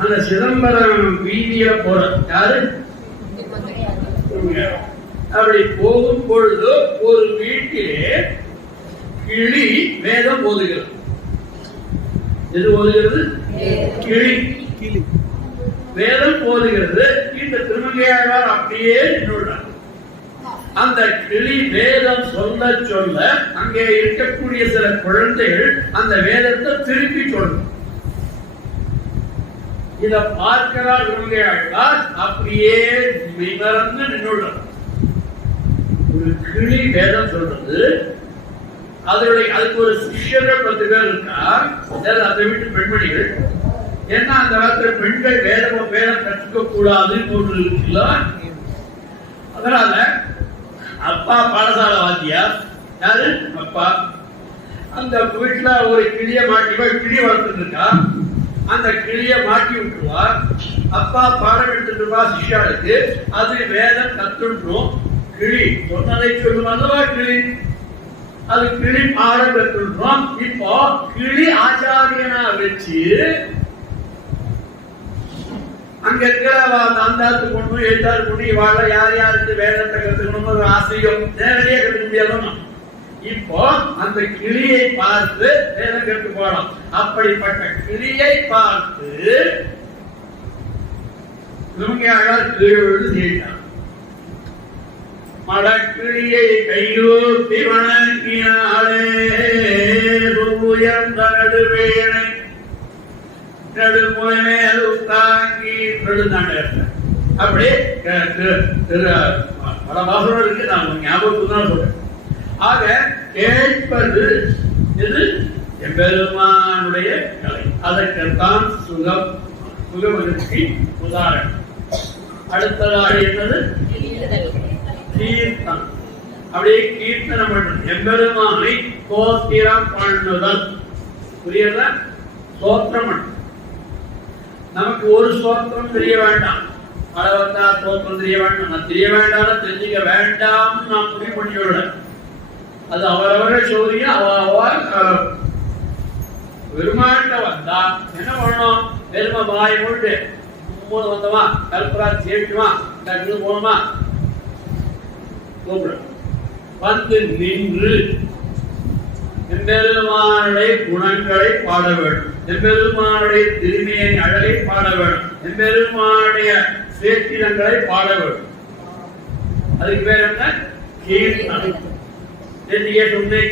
அந்த சிதம்பரம் வீதியில போறார். யாரு? அப்படி போகும் பொழுது ஒரு வீட்டிலே கிளி வேதம் ஓதுகிறது. எது ஓதுகிறது? கிளி வேதம் ஓதுகிறது. இந்த திருமங்கையாழ்வார் அப்படியே நின்றுள்ளார். அந்த கிளி வேதம் சொல்ல சொல்ல அங்கே இருக்கக்கூடிய சில குழந்தைகள் அந்த வேதத்தை திருப்பி சொல்லும். இத பார்க்கிறார் திருமங்கையாழ்வார், அப்படியே மிகர்ந்து நின்றுள்ளார். ஒரு கிளி வேதம் சொல்றது, அதுக்கு ஒரு சிஷ்யர்கள் 10 பேர் இருக்கா, அதை விட்டு பெண்மணிகள். ஏன்னா அந்த காலத்துல பெண்கள் வேதம் கற்றுக்க கூடாது போன்று இருக்குல்ல. அதனால அப்பா பாடசாலை வாத்தியார். யாரு? அப்பா. அந்த வீட்டுல ஒரு கிளிய மாட்டி, கிளி வளர்த்துட்டு இருக்கா, அந்த கிளிய மாட்டி விட்டுருவா. அப்பா பாடம் எடுத்துட்டு சிஷ்யாளுக்கு, அது வேதம் கத்துட்டோம். கிளி சொன்னதை சொல்லும் அல்லவா கிளி, அது கிளி பாடம் கத்துட்டோம். இப்போ கிளி ஆச்சாரியனா வச்சு அங்க இருக்கிற அந்தாத்து கொண்டு எழுத்தாறு கொண்டு இவாழ யார் யாருக்கு வேதத்தை கத்துக்கணும் ஒரு ஆசையும் நேரடியாக கற்றுக்க முடியாத. இப்போ அந்த கிளியை பார்த்து வேதம் கற்று போகலாம். அப்படிப்பட்ட கிளியை பார்த்து திருமங்கையாழ்வார் கீழ் செய்தார். மடக்கிளியை கையூட்டி வணங்கினாலே உயர்ந்த நடுவேனை அப்படியே இருக்கு. நான் ஞாபகத்துக்கு தான் சொல்றேன். ஆக கேட்பது இது எம்பெருமானுடைய கலை. அதற்குத்தான் சுகமனுக்கு உதாரணம். அடுத்ததாக என்னது? கீர்த்தனம். அப்படியே கீர்த்தனம் பண்ணுறது, எம்பெருமானை ஸ்தோத்திரம் பண்ணுதல். புரியுதா? ஸ்தோத்திரம். நமக்கு ஒரு ஸ்தோத்திரம் தெரிய வேண்டாம், அளவந்தா ஸ்தோத்திரம் தெரிய வேண்டாம். நான் தெரிய வேண்டாம், தெரிஞ்சுக்க வேண்டாம் நான் முடிவு பண்ணி விட. அது அவரவர்கள் சௌரியம். பெருமாட்ட வந்தா என்ன பண்ணணும்? பெருமை வாய் கொண்டு மூணு வந்தமா, கல்பரா சேர்த்துமா, டக்குனு போனோமா, வந்து நின்று எம்பெருமானுடைய குணங்களை பாட வேண்டும், எம்பெருமானுடைய திருமையை அழகை பாட வேண்டும், எம்பெருமானுடைய சேத்திரங்களை பாட வேண்டும். அதுக்கு பேர் என்ன? கீர்த்தனம்.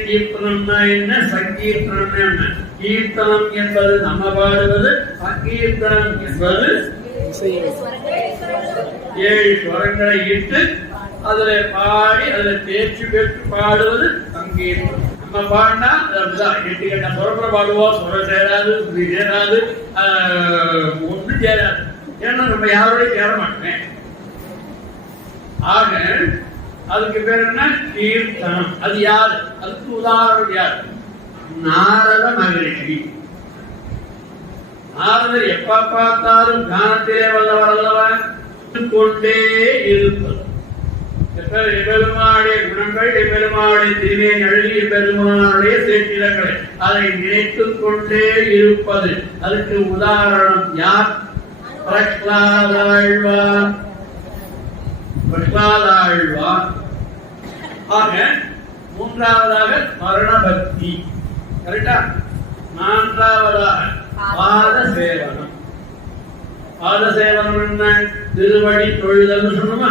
கீர்த்தனம்னா என்ன, சங்கீர்த்தனம் என்ன? கீர்த்தனம் என்பது நம்ம பாடுவது, சங்கீர்த்தனம் என்பது 7 ஸ்வரங்களை இட்டு அதுல பாடி அதுல தேர்ச்சி பெற்று பாடுவது சங்கீர்த்தனம். நம்ம பாடினா அதுதான் 8 கட்ட சுரப்புற பாடுவோம். சுரம் சேராது, சேராது, ஒன்றும் சேராது. ஏன்னா நம்ம யாரோடையும் சேர மாட்டேன். ஆக அதுக்கு பேர் என்ன? கீர்த்தனம். அது யாரு? அதுக்கு உதாரணம் யார்? நாரத மகரிஷி. நாரதர் எப்ப பார்த்தாலும் கானத்திலே வல்லவர் அல்லவா, கொண்டே இருப்பது. எம்பெருமானுடைய குணங்கள், எம்பெருமானுடைய திருமையை அழகி, எம்பெருமானுடைய சேற்றிடங்களை அதை நினைத்துக் கொண்டே இருப்பது. அதுக்கு உதாரணம் யார்? பிரஹ்லாதாழ்வார். பிரஹ்லாதாழ்வார். ஆக மூன்றாவதாக மரண பக்தி. கரெக்டா? நான்காவதாக பாத சேவனம். பாத சேவனம் என்ன? திருவடி தொழுதல் சொன்னோமா,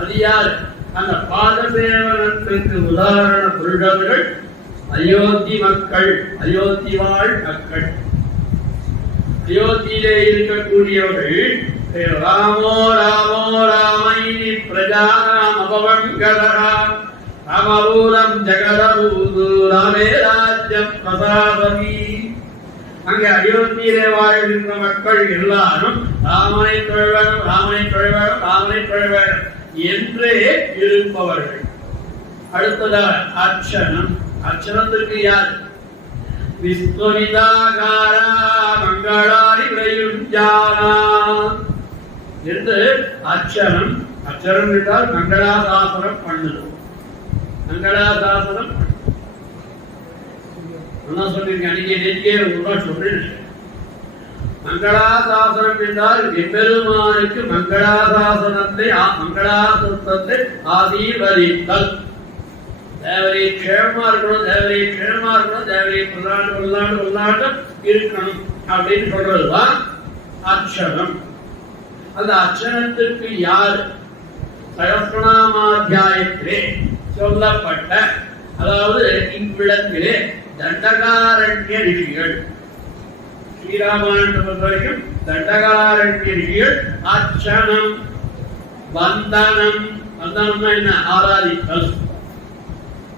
அது யாரு? அந்த பாத சேவனத்திற்கு உதாரண புருடர்கள் அயோத்தி மக்கள், அயோத்தி வாழ் மக்கள். அயோத்தியிலே இருக்கக்கூடியவர்கள் ராமோ ராமோ ராமைனி பிரஜானாம் அபவங்கரா ராமபூலம் ஜெகதபூது ராமே ராஜ்யம் பிரசாதமி. அங்கே அயோத்தியிலே வாழ்கின்ற மக்கள் எல்லாரும் ராமனை தொழவேணும், ராமனை தொழவேணும், ராமனை தொழவேணும் என்றே இருப்பவர்கள். அடுத்ததாக அர்ச்சனம். அர்ச்சனத்திற்கு யார்? விஸ்வவிதாகாரா மங்களாரி விரையுஞ்சானா என்று அர்ச்சனம். அர்ச்சனம் என்றால் மங்களாசாசனம் பண்ணுதல். மங்களாசாசனம் சொல்லிருக்கேன். அன்னைக்கு நெஞ்சே சொல்றேன். மங்களாசாசனம் என்றால் எம்பெருமானுக்கு மங்களாசாசனத்தை ஆசீர்வதித்தல். தேவரை க்ஷேமமா இருக்கணும், தேவரை க்ஷேமமா இருக்கணும், தேவரை பல்லாண்டு இருக்கணும் அப்படின்னு சொல்றதுதான் அர்ச்சனம். அந்த அர்ச்சனத்துக்கு யார் சகஸ்ரநாமாத்தியாயத்திலே சொல்லப்பட்ட, அதாவது இவ்விடத்திலே தண்டகாரண்ய ரிஷிகள், ஸ்ரீராமாயணத்தை பொறுத்த வரைக்கும் தண்டகாரண்ய ரிஷிகள் அர்ச்சனம் வந்தனம், வந்தனம்னா என்ன? ஆராதித்தல்.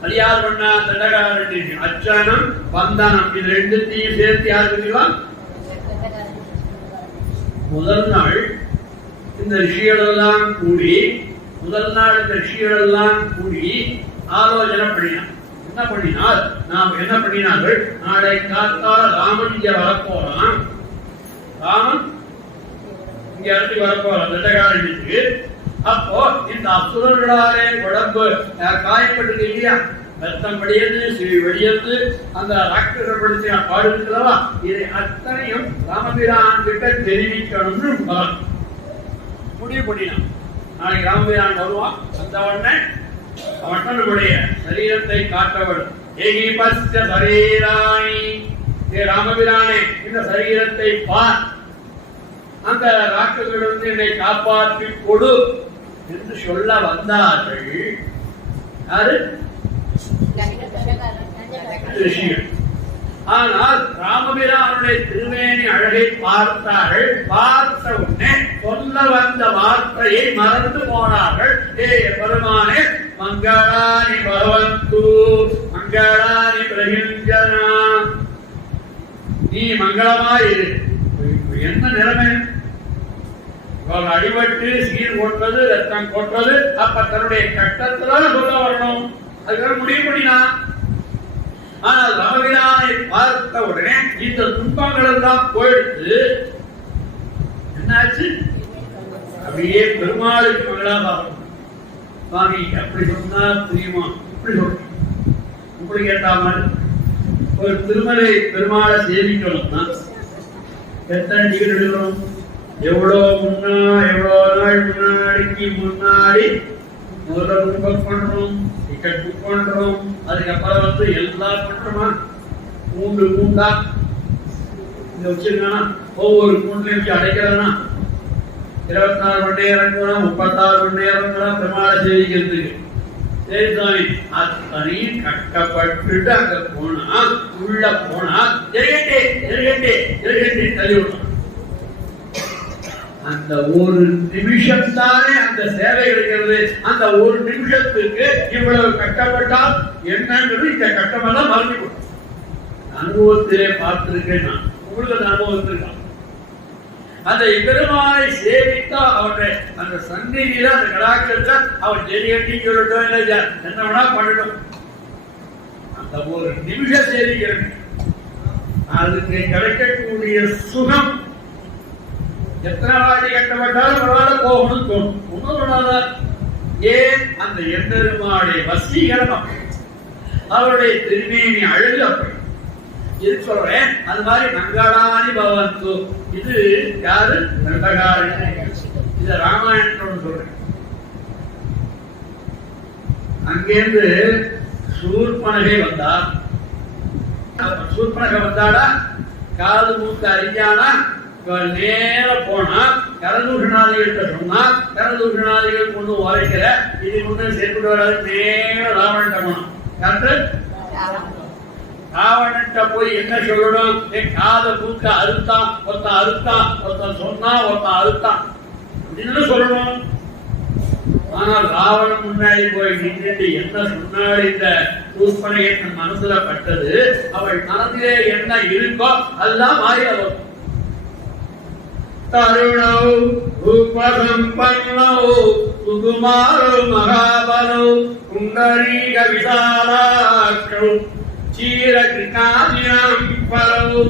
அது யார் பண்ணா? தண்டகாரண்ய ரிஷி. அர்ச்சனம் வந்தனம் இது ரெண்டுத்தையும் சேர்த்து யார் சொல்லுவான்? முதல் நாள் இந்த ரிஷிகளெல்லாம் கூடி ஆலோசனை பண்ணினார். என்ன பண்ணினார்? நாம் என்ன பண்ணினார்கள்? நாளை காத்தால ராமன் இங்க வரப்போறான், ராமன் இங்க இறங்கி வரப்போறான் தண்டகாரண்யத்துக்கு. அப்போ இந்த அசுரர்களாலே உடம்பு காயப்பட்டு இல்லையா, ரத்தம் வெளியது வெளியது, அந்த ராட்சசர் படுத்தின பாடு இருக்கிறதா, இதை அத்தனையும் ராமபிரான் கிட்ட தெரிவிக்கணும்னு முடிவு பண்ணினான். நாளைக்கு ராமபிரான் வருவான், அந்த உடனே அவன் நம்முடைய சரீரத்தை காட்டவன். ராமபிரானே இந்த சரீரத்தை பார், அந்த ராட்சசர்களிடம் என்னை காப்பாற்றி கொடு என்று சொல்ல வந்தார்கள். யாரு? ரிஷிகள். ஆனால் ராமபிரானுடைய திருமேனி அழகை பார்த்தார்கள். பார்த்த உடனே சொல்ல வந்த வார்த்தையை மறந்து போனார்கள். பெருமானே மங்களானி பவந்து மங்களானி பிரகிஞ்சனா, நீ மங்களமாயிரு. என்ன நிலைமை? அடிபட்டு சீர் கொண்டது, ரத்தம் கொண்டது, அப்ப தன்னுடைய கட்டத்துல சொல்ல வரணும். அதுக்காக முடிவு பண்ணினா. ஆனால் ராமபிரானை பார்த்த உடனே இந்த துன்பங்கள் எல்லாம் போயிடுத்து. என்னாச்சு? அப்படியே பெருமாளுக்கு மங்களாசாசனம். சுவாமி அப்படி சொன்னா புரியுமா? இப்படி சொல்றேன். இப்படி கேட்டாமல் ஒரு திருமலை பெருமாளை சேவிக்கணும்னா எத்தனை டிக்கெட் எடுக்கணும்? எவ்வளவு நாள் முன்னாடி முதல்ல புக் பண்றோம், டிக்கெட் புக் பண்றோம். அதுக்கப்புறம் எல்லாம் பண்றோமா? கூண்டா இங்க வச்சிருக்கானா, ஒவ்வொரு கூண்டுலையும் வச்சு அடைக்கிறதுனா 24 மணி நேரம் 36 மணி நேரம் பெருமாளை சேவிக்கிறதுக்கு. சரி சாமி, அத்தனையும் கட்டப்பட்டு அங்க போனா, உள்ள போனா தள்ளி விடணும். அந்த ஒரு நிமிஷம் தானே அந்த சேவை இருக்கிறது. அந்த ஒரு நிமிஷத்துக்கு இவ்வளவு கட்டப்பட்டால் என்னன்றது இந்த கட்டமெல்லாம் மறந்து போடும். அனுபவத்திலே பார்த்திருக்கேன் நான், உங்களுக்கு அனுபவத்திருக்கான். அந்த பெருமானை சேவித்தா அவருடைய அந்த சந்நிதியில அந்த கடாட்சத்தை அவர் ஜெயகட்டி சொல்லட்டும், இல்லை என்ன வேணா பண்ணட்டும். அந்த ஒரு நிமிஷம் சேவிக்கிறது, அதுக்கு கிடைக்கக்கூடிய சுகம் எத்தனை வாடி கட்டப்பட்டாலும் பரவாயில்ல போகணும்னு தோணும். ஒன்றும் ஏன்? அந்த எம்பெருமானுடைய வசீகரம், அவருடைய திருமேனி அழகு அப்படி. இது சொல்றேன். அது மாதிரி மங்களானி பவந்து, இது யாரு? தண்டகாரண்ய. இது ராமாயணத்தோடு சொல்றேன். அங்கேருந்து சூர்பனகை வந்தார். சூர்பனகை வந்தாடா, காது மூக்கு அறிஞ்சானா, நேர போனா கரதூஷணாதிகள்கிட்ட சொன்னா, கரதூஷணாதிகள் கொண்டு உரைக்கிற இது முன்னே சேர்த்துட்டு வராது. நேர ராவணன் போனோம். கண்டு ராவணன்ட்ட போய் என்ன சொல்லணும்? காத மூக்க அறுத்தான், ஒருத்தன் சொன்னா, ஒருத்தன் அறுத்தான் அப்படின்னு சொல்லணும். ஆனால் ராவணன் முன்னாடி போய் நின்று என்ன சொன்னாள் இந்த சூர்பனகை என் மனசுல பட்டது, அவள் மனதிலே என்ன இருக்கோ அதுதான் மாறி வரும். தருணௌ ரூபசம்பன்னௌ சுகுமாரோ மகாபலௌ குண்டரீக விசாலாக்ஷௌ சீரகிருகாதினம் பரௌ.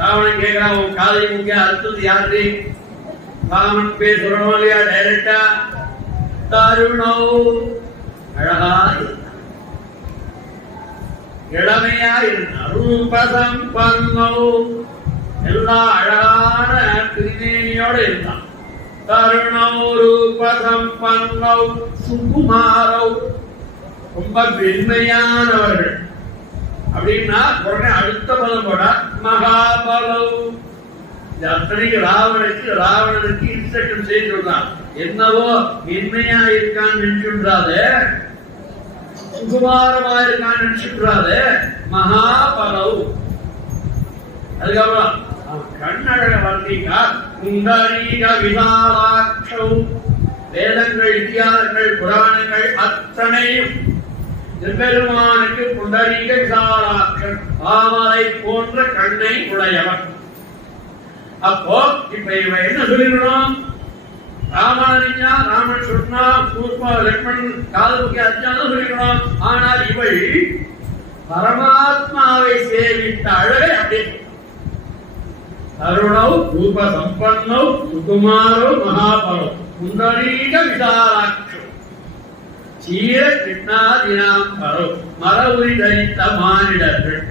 ராவணன் கேட்கிறான், உன் காதை மூக்க அறுத்தது யாரு? ராமன் பேர் சொல்லணும் இல்லையா டைரக்டா? தருணௌ, அழகா இருந்தான். இளமையா இருந்தார். ரூபசம்பன்னோ எல்லா அழகான திருநேனியோட இருந்தான். தருணோ ரூபசம்பன்னோ சுகுமாரோ ரொம்ப வெண்மையானவர்கள் அப்படின்னா உடனே அடுத்த பதம் போட மகாபலோ. அத்தனைக்கு ராவணனுக்கு இன்ஸ்ட்ரக்ஷன் செய்து சொல்றான். என்னவோ மென்மையா இருக்கான்னு நினைச்சுன்றாத, சுகுமாரமா இருக்கான்னு நினைச்சுன்றாத, மகாபலவு. அதுக்கப்புறம் கண்ணழக வந்தீங்க குண்டரீக விசாலாட்சௌ. வேதங்கள், இத்தியாசங்கள், புராணங்கள் அத்தனையும் பெருமானுக்கு புண்டரீக விசாலாட்சன் தாமரை போன்ற கண்ணை உடையவன். அப்போ இப்ப இவன் என்ன சொல்லிடணும்? ராமானிஞ்சா ராமன் சொன்னா சூர்மா லக்ஷ்மணன் காதுமுகி அர்ஜுனன் சொல்லிக்கணும். ஆனால் இவள் பரமாத்மாவை சேவித்த அழகை அப்படி தருணவ் ரூப சம்பன்னவ் சுகுமாரோ மகாபலவ் புண்டரீக விசாலாட்சோ சீர கிருஷ்ணாதினாம் பரோ மர உரி தரித்த மானிடர்கள்.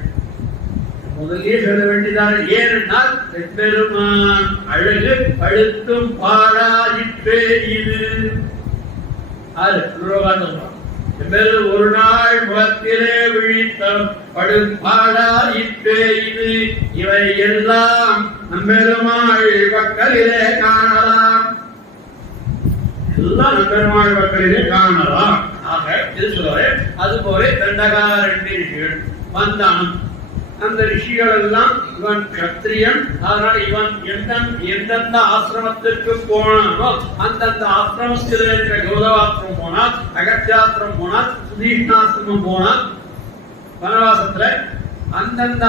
முதலே சொல்ல வேண்டியதான ஏனென்றால் பெருமான் அழகு படுத்தும் பாடாயிற்றே இது. அது ஒரு நாள் முகத்திலே விழித்தம் படும் பாடாயிற்றே இது. இவை எல்லாம் நம்பெருமாள் மக்களிலே காணலாம். எல்லாம் நம்பெருமாள் மக்களிலே காணலாம். ஆக இது சொல்லுவாரு. அதுபோல தண்டகாரண்ய ரிஷிகள் வந்தான். அந்த ரிஷிகள் எல்லாம் இவன் கத்திரியன், அதனால இவன் எந்தெந்த ஆசிரமத்திற்கு போனானோ அந்தந்த ஆசிரமத்தில் இருக்கிற கௌதவாசிரமம் போனான், அகத்தியாசிரமம் போனான், சுதீஷ்ணாசிரமம் போனான். வனவாசத்துல அந்தந்த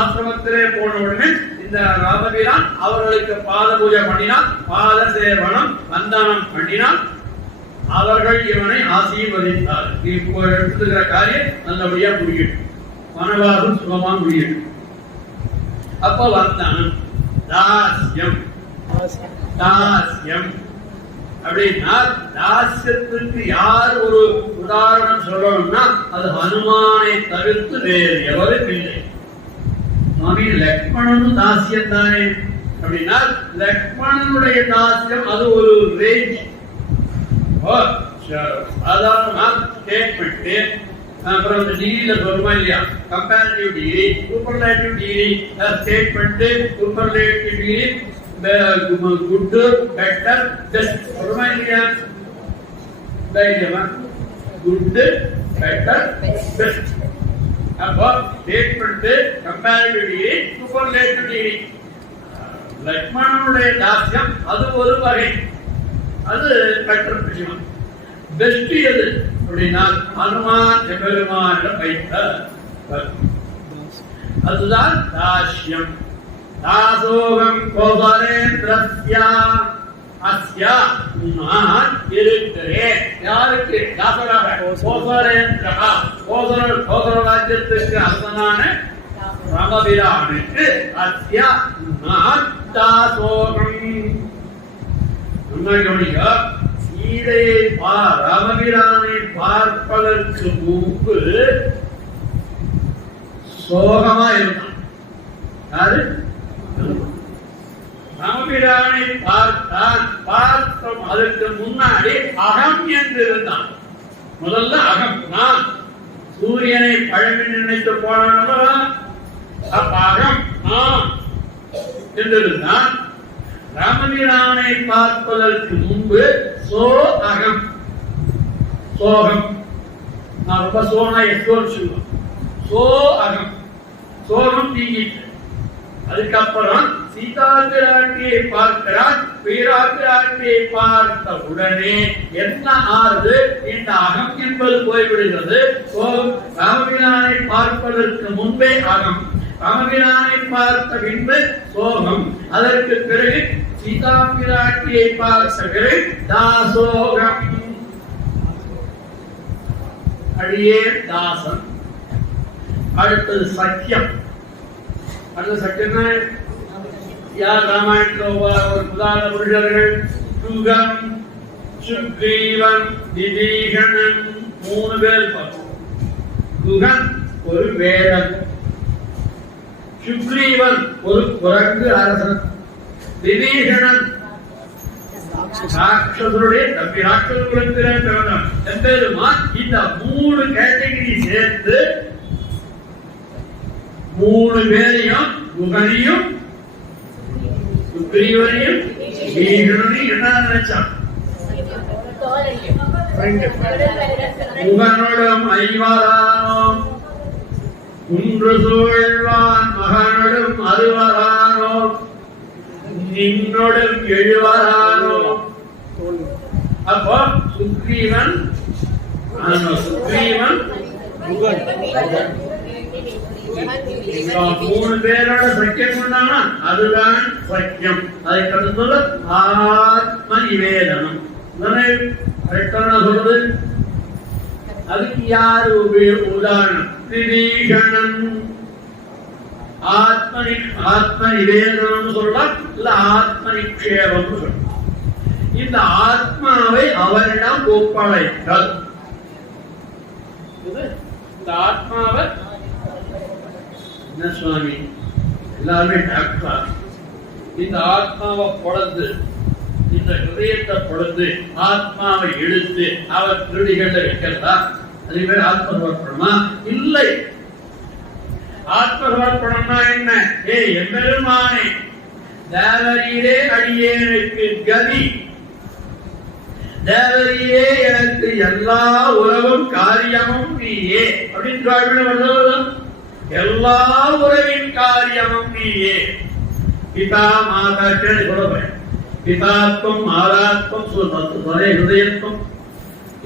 ஆசிரமத்திலே போன உடனே இந்த ராமபிரான் அவர்களுக்கு பாத பூஜை பண்ணினான், பாத சேவனம் வந்தனம் பண்ணினான். அவர்கள் இவனை ஆசீர்வதித்தார். இப்போ எடுத்துக்கிற காரியம் நல்லபடியா புரியட்டும், வனவாசம் சுகமா முடியும். அப்ப வந்தான் தாஸ்யம். தாஸ்யம் அப்படின்னா தாஸ்யத்திற்கு யார் ஒரு உதாரணம் சொல்லணும்னா அது ஹனுமானை தவிர்த்து வேறு எவரும் இல்லை. சுவாமி லக்ஷ்மணனும் தாஸ்யம் தானே அப்படின்னா லக்ஷ்மணனுடைய தாஸ்யம் அது ஒரு ரேஞ்ச். சாதாரணமா ஸ்டேட்மெண்ட் அப்புறம் இந்த டிகிரியில சொல்லுமா இல்லையா, comparative degree, superlative degree, statement, superlative degree, good, better, best சொல்லுமா இல்லையா? தைரியமா குட், பெட்டர், பெஸ்ட். அப்போ statement, comparative degree, superlative degree. லக்ஷ்மணனுடைய தாஸ்யம் அது ஒரு வகை, அது பெட்டர் விஷயம். பெஸ்ட் எது அப்படின்னா ஹனுமான் பெருமானிடம் வைத்த அதுதான் தாஸ்யம். தாசோகம் கோசலேந்திரஸ்யா அஸ்யா நான் இருக்கிறேன். யாருக்கு தாசராக? கோசலேந்திரா. கோசல ராஜ்யத்திற்கு அரசனான ராமபிரானுக்கு அஸ்யா நான் தாசோகம். கவனிக்க, சீதையை ராமபிரானை பார்ப்பதற்கு முன்பு சோகமா இருந்தான். யாரு? ராமபிரானை பார்த்தான். பார்த்தோம் அதற்கு முன்னாடி அகம் என்று இருந்தான். முதல்ல அகம் நான். சூரியனை பழமி நினைத்து போனான். அப்ப அகம் நான் என்று இருந்தான். ராமபிரானை பார்ப்பதற்கு முன்பு சோ அகம் சோகம். நான் ரொம்ப சோனா எஸ்வோன்னு சொல்லுவேன். சோ அகம் சோகம் நீங்கிட்டு அதுக்கப்புறம் சீதா பிராட்டியை பார்க்கிறான். பிராட்டியை பார்த்த உடனே என்ன ஆறுது? இந்த அகம் என்பது போய்விடுகிறது. ராமபிரானை பார்ப்பதற்கு முன்பே அகம், ராமபிரானை பார்த்த பின்பு சோகம், அதற்கு பிறகு சீதா பிராட்டியை பார்த்த பிறகு தாசோகம். அடியே தாசன். அடுத்தது சக்கியம். அடுத்த சக்கியம் யார்? ராமாயணத்தில் ஒரு புதான புருஷர்கள் சுகம், சுக்ரீவன், விபீஷணன் 3 பேர் பார்த்தோம். சுகன் ஒரு வேடன், சுக்ரீவன் ஒரு குரங்கு அரசன், விபீஷணன் ராட்சசருடைய தம்பி, ராட்சசர்களுக்கு எம்பெருமான் இந்த 3 கேட்டகரி சேர்த்து 3 பேரையும், குகனையும் சுக்ரீவனையும் விபீஷணனையும் என்ன நினைச்சான்? முகனோடும் ஐவரானோம் குன்று சூழ்வான் மகனோடும் அறுவரானோம் நின்னோடும் 70 அப்போ சுக்ரீவன் 3 பேரோட சக்கியம் கொண்டானா அதுதான் சக்கியம். அதை கருத்துல ஆத்ம நிவேதனம் சொல்றது. அதுக்கு யாரு உதாரணம்? விபீஷணன் ஆத்ம நிவேதனம் சொல்லலாம், இல்ல ஆத்ம நிக்ஷேபம் சொல்லலாம். இந்த ஆத்மாவை அவரிடம் ஒப்படைத்தல். இந்த ஆத்மாவை என்ன சுவாமி எல்லாருமே டாக்டர், இந்த ஆத்மாவை பொழந்து, இந்த ஹிருதயத்தை பொழுது ஆத்மாவை எடுத்து அவர் திருடிகள் வைக்கிறதா? அது பேர் ஆத்மசமர்ப்பணமா? இல்லை. ஆத்மசமர்ப்பணம்னா என்ன? எம்பெருமானே தேவரீரே அடியேனுக்கு கதி, தேவரீரே எனக்கு எல்லா உறவும் காரியமும் நீயே அப்படின்னு எல்லா உறவின் காரியமும் நீயே. பிதா மாதா சொல்ல பிதாத்வம் மாதாத்வம் சுதே ஹிருதயத்வம்.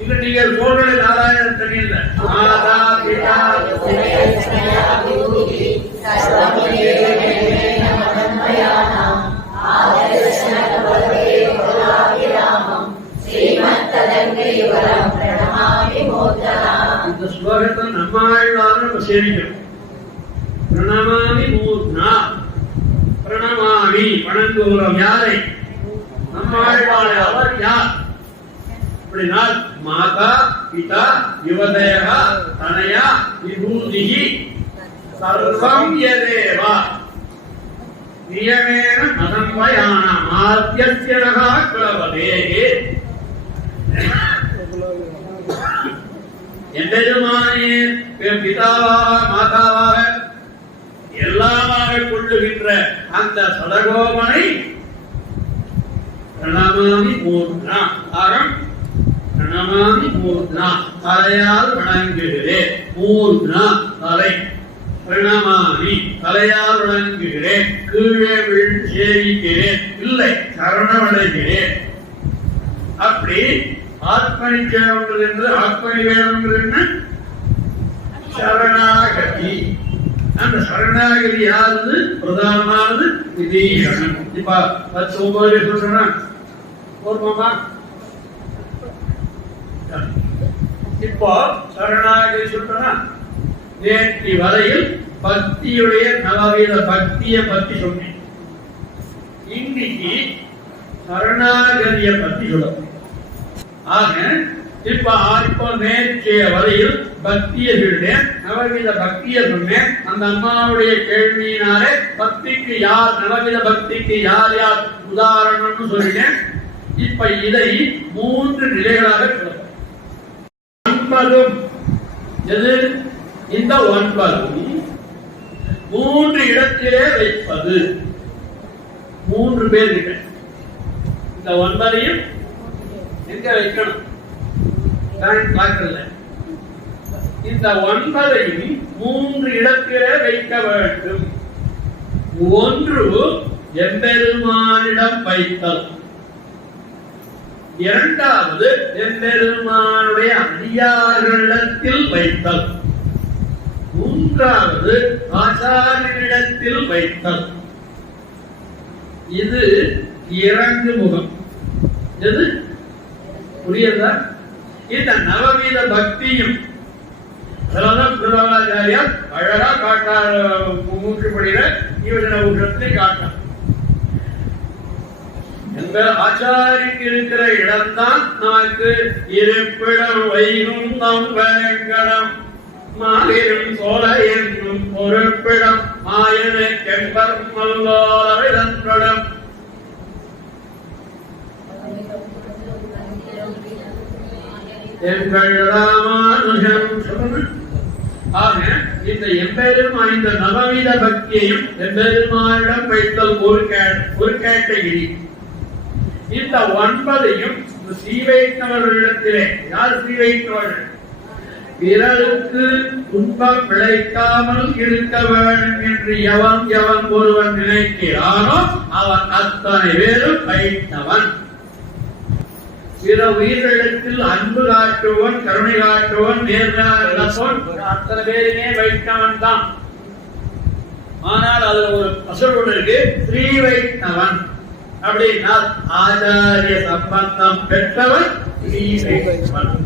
இது நீங்கள் சொல்ற நாராயணன் தெரியல. மாதா பிதா இந்த ஸ்லோகத்தை நம்மாழ்வாரும் நம்ம சேவிக்கிறோம். பிரணமாமி மூர்னா, பிரணமாமி வணங்குகிறோம். யாரை? நம்மாழ்வாரை. அவர் யார் அப்படின்னா மாதா பிதா யுவதேகா தனயா விபூதிஹி சர்வம் யதேவா நியமேன மதம்பயான மாத்யஸ்யரஹா க்ளவதேஹே. எம்பெருமானே பிதாவாக மாதாவாக எல்லாமாக கொள்ளுகின்ற அந்த சடகோபனை பிரணமாமி மூர்னா, அறம் பிரணமாமி மூர்னா, தலையால் வணங்குகிறேன். மூர்னா தலை, பிரணமாமி தலையால் வணங்குகிறேன். கீழே விழுந்து சேவிக்கிறேன், இல்லை சரணமடைகிறேன். அப்படி ஆத்மனிச்சேவங்கள் என்று ஆத்மனிவேதங்கள் என்ன? சரணாகதி. அந்த சரணாகதி யாருது? பிரதானமானது விபீஷணன். இப்ப 19 சொல்றேன்னா போர்மமா. இப்போ சரணாகதி சொல்றேன்னா நேற்று வரையில் பக்தியுடைய நவவித பக்தியை பத்தி சொன்னேன். இன்னைக்கு சரணாகதியை பத்தி சொல்ல. ஆக இப்போ நேற்றைய வரையில் பக்தியை சொன்னேன், நவவித பக்தியை சொன்னேன். அந்த அம்மாவுடைய கேள்வியினாலே பக்திக்கு யார், நவவித பக்திக்கு யார் யார் உதாரணம்னு சொல்லிட்டேன். இப்ப இதை 3 நிலைகளாக சொல்ல. 9 எது? இந்த 9 3 இடத்திலே வைப்பது. 3 பேர் கிட்ட இந்த 9ஐயும் எங்க வைக்கணும்? இந்த 9ஐயும் 3 இடத்திலே வைக்க வேண்டும். 1 எம்பெருமானிடம் வைத்தல், 2வது எம்பெருமானுடைய அடியார்களிடத்தில் வைத்தல், 3வது ஆச்சாரியனிடத்தில் வைத்தல். இது இறங்கு முகம். எது புரியுதா? இந்த நவவித பக்தியும் பிரபாச்சாரியார் அழகா காட்டார். மூச்சுப்படியில ஈவன ஊற்றத்தை காட்டார். என்ற ஆச்சாரிக்கு இருக்கிற இடம்தான் நமக்கு இருப்பிடம் வைகுந்தம் வேங்கடம் மாபெரும் சோழ என்னும் பொறுப்பிடம் மாயன கெம்பர் மல்லோரவிதன்றிடம் எங்கள் ராமானுஜம் சொல்லுங்க. ஆக இந்த எம்பெருமான் இந்த நவவித பக்தியையும் எம்பெருமானிடம் வைத்தல் ஒரு கேட்டகிரி. இந்த 9ஐயும் ஸ்ரீ வைஷ்ணவர்களிடத்திலே யார் ஸ்ரீ வைஷ்ணவர்கள் பிறருக்கு துன்பம் விளைக்காமல் இருக்க வேண்டும் என்று எவன் ஒருவன் நினைக்கிறானோ அவன் அத்தனை பேரும் வைஷ்ணவன். பிற உயிரிழத்தில் அன்பு காட்டுவன், கருணை காட்டுவன், நேர்மையாளன் அத்தனை பேருமே வைஷ்ணவன் தான். ஆனால் அதுல ஒரு அசல் இருக்கு, ஸ்ரீ வைஷ்ணவன் அப்படின்னா ஆச்சாரிய சம்பந்தம் பெற்றவன் ஸ்ரீ வைஷ்ணவன்.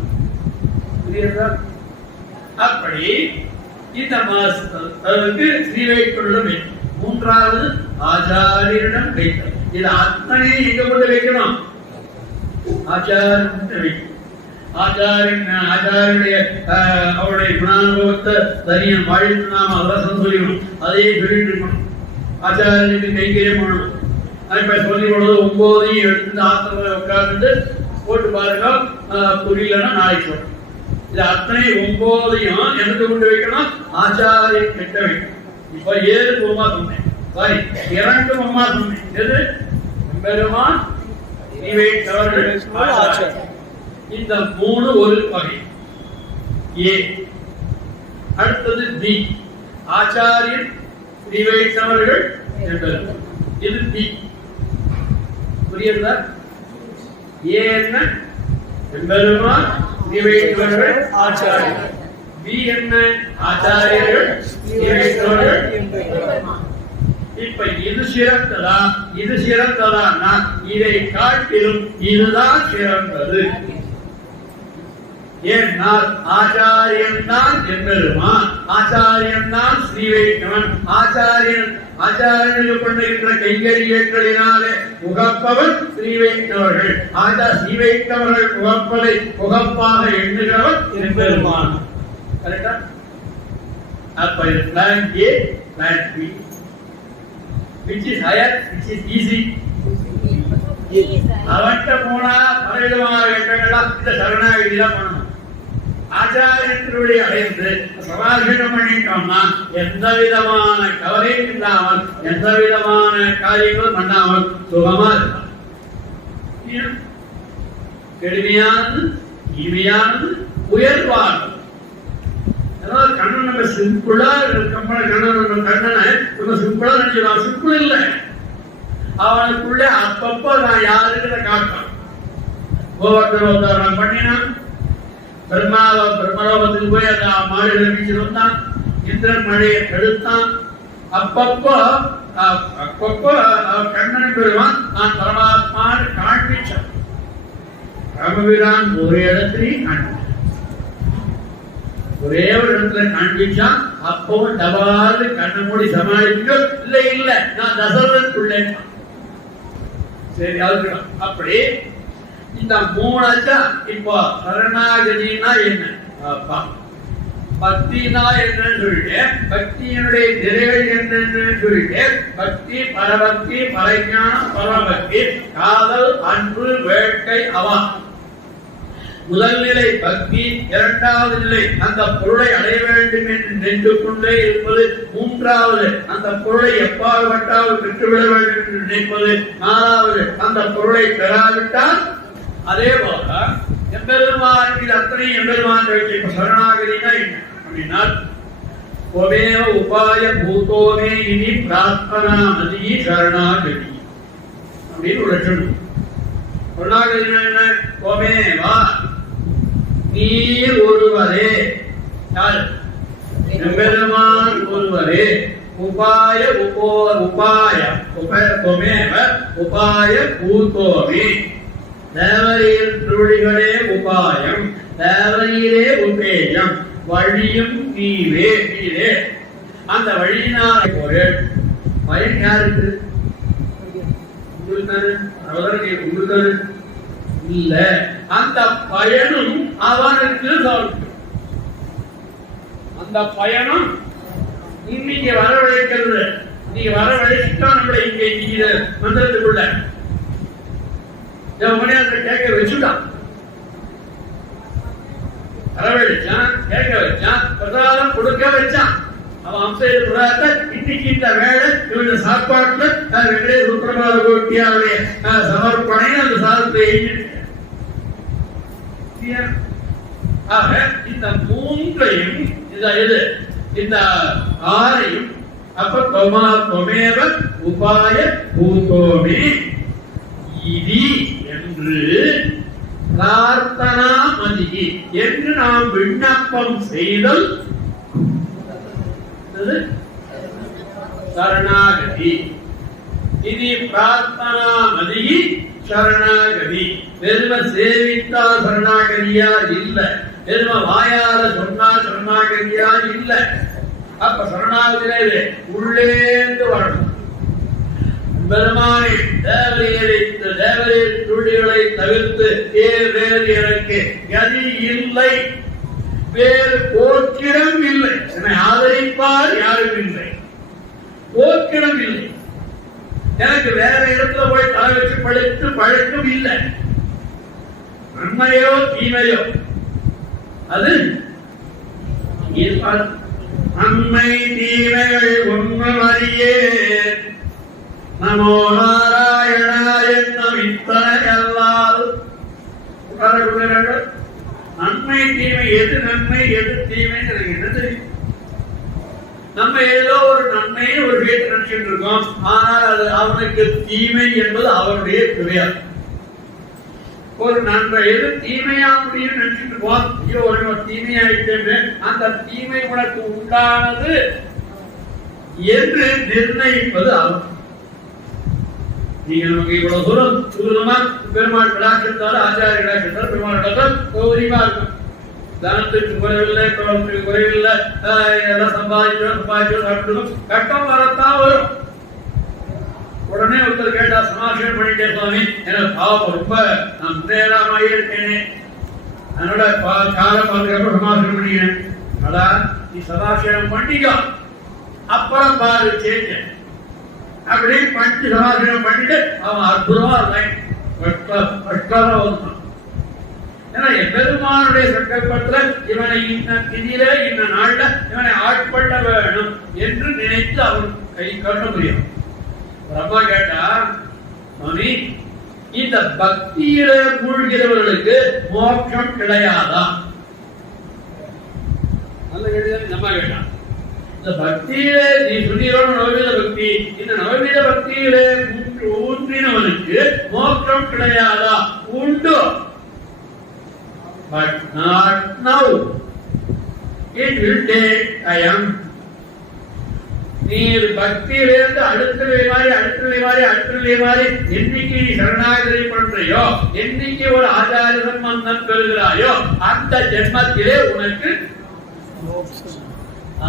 அப்படி இந்த மாசத்துக்கு ஸ்ரீ வைஷ்ணவம். மூன்றாவது ஆச்சாரியரிடம் வைத்தல். இது அத்தனை எங்க கொண்டு வைக்கணும்? ஆச்சாரியனுடைய அவருடைய குணானுபவத்தை தனியாக வாழ்த்து நாம அவசரம் சொல்லிக்கணும். அதையே சொல்லிட்டு இருக்கணும். ஆச்சாரியனுக்கு கைங்கரியம் பண்ணணும். இப்ப சொல்லி கொடுத்து 9ஐயும் எடுத்து ஆத்திரமா உட்கார்ந்து போட்டு பாருங்க. புரியலன்னா நாளைக்கு சொல்லணும். இது அத்தனை 9ஐயும் எனக்கு கொண்டு வைக்கணும், ஆச்சாரியன் கிட்ட வைக்கணும். இப்ப 7 பொம்மா சொன்னேன், சாரி 2 பொம்மா சொன்னேன். எது? பெருமான் இந்த 3 ஒரு வகை ஏ. அடுத்தது பி, ஆச்சாரியன் ஸ்ரீ வைஷ்ணவர்கள் என்பது. இது பி. புரியுதா? ஏ என்ன? பெருமான் ஸ்ரீ வைஷ்ணவர்கள் ஆச்சாரியன். பி என்ன? ஆச்சாரியர்கள் ஸ்ரீ வைஷ்ணவர்கள். இப்ப இது சிறந்ததா இது சிறந்ததா? இதை காட்டிலும் இதுதான் சிறந்தது. ஏன்னால் ஆச்சாரியன் தான் எம்பெருமான், ஆச்சாரியன் தான் ஸ்ரீ வைஷ்ணவன். ஆச்சாரியனுக்கு பண்ணுகின்ற கைங்கரியங்களினாலே உகப்பவன் ஸ்ரீ வைஷ்ணவர்கள். ஸ்ரீ வைஷ்ணவர்கள் உகப்பதை உகப்பாக எண்ணுகிறவன் எம்பெருமான். கரெக்டா? அப்ப இது plan A, plan B. Which is higher, which is easy? அவன்கிட்ட போனா பலவிதமான எண்ணங்கள்லாம் இந்த சரணாகதி தான் பண்ணணும். ஆச்சாரியத்தினுடைய அடைந்து சமாதானம் பண்ணிட்டோம்னா எந்த விதமான கவலையும் இல்லாமல் எந்த விதமான காரியங்களும் பண்ணாமல் சுகமா இருக்கலாம். கடுமையானது, இனிமையானது, உயர்வானது. கண்ணன் நம்ம சிம்பிளா கண்ணனை சிம்பிளா நினைச்சிருவான். சிம்பிள் இல்ல, அவனுக்குள்ள அப்பப்ப நான் யாருக்கிட்ட காட்டான். கோவர்த்தனம் பண்ணினான், பிரம்மலோகத்துக்கு போய் அந்த மாளிகை வீச்சு வந்தான், இந்திரன் மழையை தடுத்தான். அப்பப்போ கண்ணன் பெறுவான். நான் பரமாத்மான்னு காண்பிச்சான். ராமபிரான் ஒரு இடத்துலையும் காண்பிச்சான், ஒரே ஒரு இடத்துல காண்பிச்சா. அப்பவும் டபால் கண்ண மூடி சமாளிக்க இல்ல நான் தசரதனுக்குள்ளே. சரி, அதுக்கணும். அப்படி இந்த 3 இப்போ சரணாகதினா என்ன, பக்தினா என்னன்னு சொல்லிட்டு, பக்தியினுடைய நிறைகள் என்னன்னு சொல்லிட்டு, பக்தி, பரபக்தி, பரஞானம், பரமபக்தி, காதல், அன்பு, வேட்கை, அவா. முதல் நிலை பக்தி, இரண்டாவது நிலை அந்த பொருளை அடைய வேண்டும் என்று நின்று கொண்டே இருப்பது, மூன்றாவது அந்த பொருளை எப்பாடுபட்டாவது பெற்றுவிட வேண்டும் என்று நினைப்பது, நாலாவது அந்த பொருளை பெறாவிட்டால். அதே போல எம்பெருமான் அத்தனை எம்பெருமான் சரணாகதினா என்ன அப்படின்னா, கோமேவ உபாய பூதோமே இனி பிரார்த்தனா நதி சரணாகதி அப்படின்னு ஒரு லட்சணம். சரணாகதினா என்ன? கோமேவா நீர் ஒருவரே, யார்? எம்பெருமான் ஒருவரே. உபாய உபாய உபேவ உபாய பூதோமே, தேவரீர் திருவடிகளே உபாயம், தேவரீரே உபேயம், வழியும் நீவே. நீரே அந்த வழியினால் ஒரு பயன் யாருக்கு? உங்களுக்கு இல்ல. அந்த பயனும் அவனுக்கு அந்த பயணம் இன்னைக்கு வரவழைக்கிறது. நீங்க வரவழைச்சுட்டா நம்மளை இங்க இன்னைக்கு மந்திரத்துக்குள்ள மணியாளத்தை கேட்க வச்சுட்டான். வரவழைச்சான், கேட்க வச்சான், பிரசாதம் கொடுக்க வச்சான். அவன் அம்சைய பிரசாதத்தை இன்னைக்கு இந்த வேலை இவங்க சாப்பாட்டுல வெங்கடேஷ் சுப்பிரபாத கோட்டியாவுடைய சமர்ப்பணை அந்த சாதத்தை ஆக இந்த மூன்றையும் இந்த ஆறையும் அப்ப தொமேவ உபாய பூதோமே இதி என்று பிரார்த்தனா மதிகி என்று நாம் விண்ணப்பம் செய்தல் சரணாகதி. இது பிரார்த்தனா மதிகி சரணாகதி. வெறும சேவித்தா சரணாகதியா இல்ல, வெறும வாயால சொன்னா சரணாகதியா இல்ல. அப்ப சரணாகதியிலே உள்ளேந்து வரணும். பெருமானை தேவரையின் துள்ளிகளை தவிர்த்து வேறு எனக்கு கதி இல்லை, வேறு போக்கிடம் இல்லை, என்னை ஆதரிப்பார் யாரும் இல்லை, போக்கிடம் இல்லை. எனக்கு வேற இடத்துல போய் தலை வச்சு படித்து பழக்கம் இல்லை. நன்மையோ தீமையோ அது நன்மை தீமைகள் ஒன்றும் அறியே நமோ நாராயணாய என்னும் இத்தனையல்லால் நன்மை தீமை எது நன்மை எது தீமை எனக்கு என்ன தெரியும்? நம்ம ஏதோ ஒரு நன்மையை ஒரு வீட்டு நினைச்சிட்டு இருக்கோம், ஆனால் அது அவனுக்கு தீமை என்பது அவருடைய கிடையாது. ஒரு நன்மை எது தீமையா முடியும் நினைச்சிட்டு இருக்கோம், ஐயோ ஒரு தீமையாயிட்டு அந்த தீமை உனக்கு உண்டானது என்று நிர்ணயிப்பது அவன். நீங்க நமக்கு இவ்வளவு தூரம் தூரமா பெருமாள் கடாட்சத்தால் ஆச்சாரிய கடாட்சத்தால் பெருமாள் கடாட்சம் கௌரியமா இருக்கும். தனத்துக்கு குறைவில்லை, குளத்துக்கு குறைவில்லை, எல்லாம் சம்பாதிச்சோம் சாப்பிட்டோம், கட்டம் வரத்தான் வரும். உடனே ஒருத்தர் கேட்டா சமாஷம் பண்ணிட்டே சுவாமி, எனக்கு பாவம் ரொம்ப நான் முன்னேறாமையே இருக்கேனே, அதனோட காலம் பார்த்ததுக்கப்புறம் சமாஷம் பண்ணிக்கிறேன். அடா நீ சதாசனம் பண்ணிக்கோ, அப்புறம் பாரு சேஞ்ச அப்படியே பஞ்சு சமாசனம் பண்ணிட்டு அவன் அற்புதமா இருந்தான். ஏன்னா பெருமானுடைய சங்கல்பத்துல இவனை இன்ன திதியில இன்ன நாள்ல இவனை ஆட்பட வேணும் என்று நினைத்து அவன் கை காட்ட முடியும். அம்மா கேட்டா சுவாமி, இந்த பக்தியில மூழ்கிறவர்களுக்கு மோட்சம் கிடையாதா? நல்ல கேள்வி. நம்ம கேட்டான், இந்த பக்தியில நீ சொல்லியோட நவவீத பக்தி, இந்த நவவீத பக்தியில ஊன்றினவனுக்கு மோட்சம் கிடையாதா? உண்டு. But not now. It will take time. நீ பக்தியிலிருந்து அடுத்தலை மாறி என்னைக்கு நீ சரணாகதி பண்றையோ, என்னைக்கு ஒரு ஆச்சார சம்பந்தம் பெறுகிறாயோ, அந்த ஜென்மத்திலே உனக்கு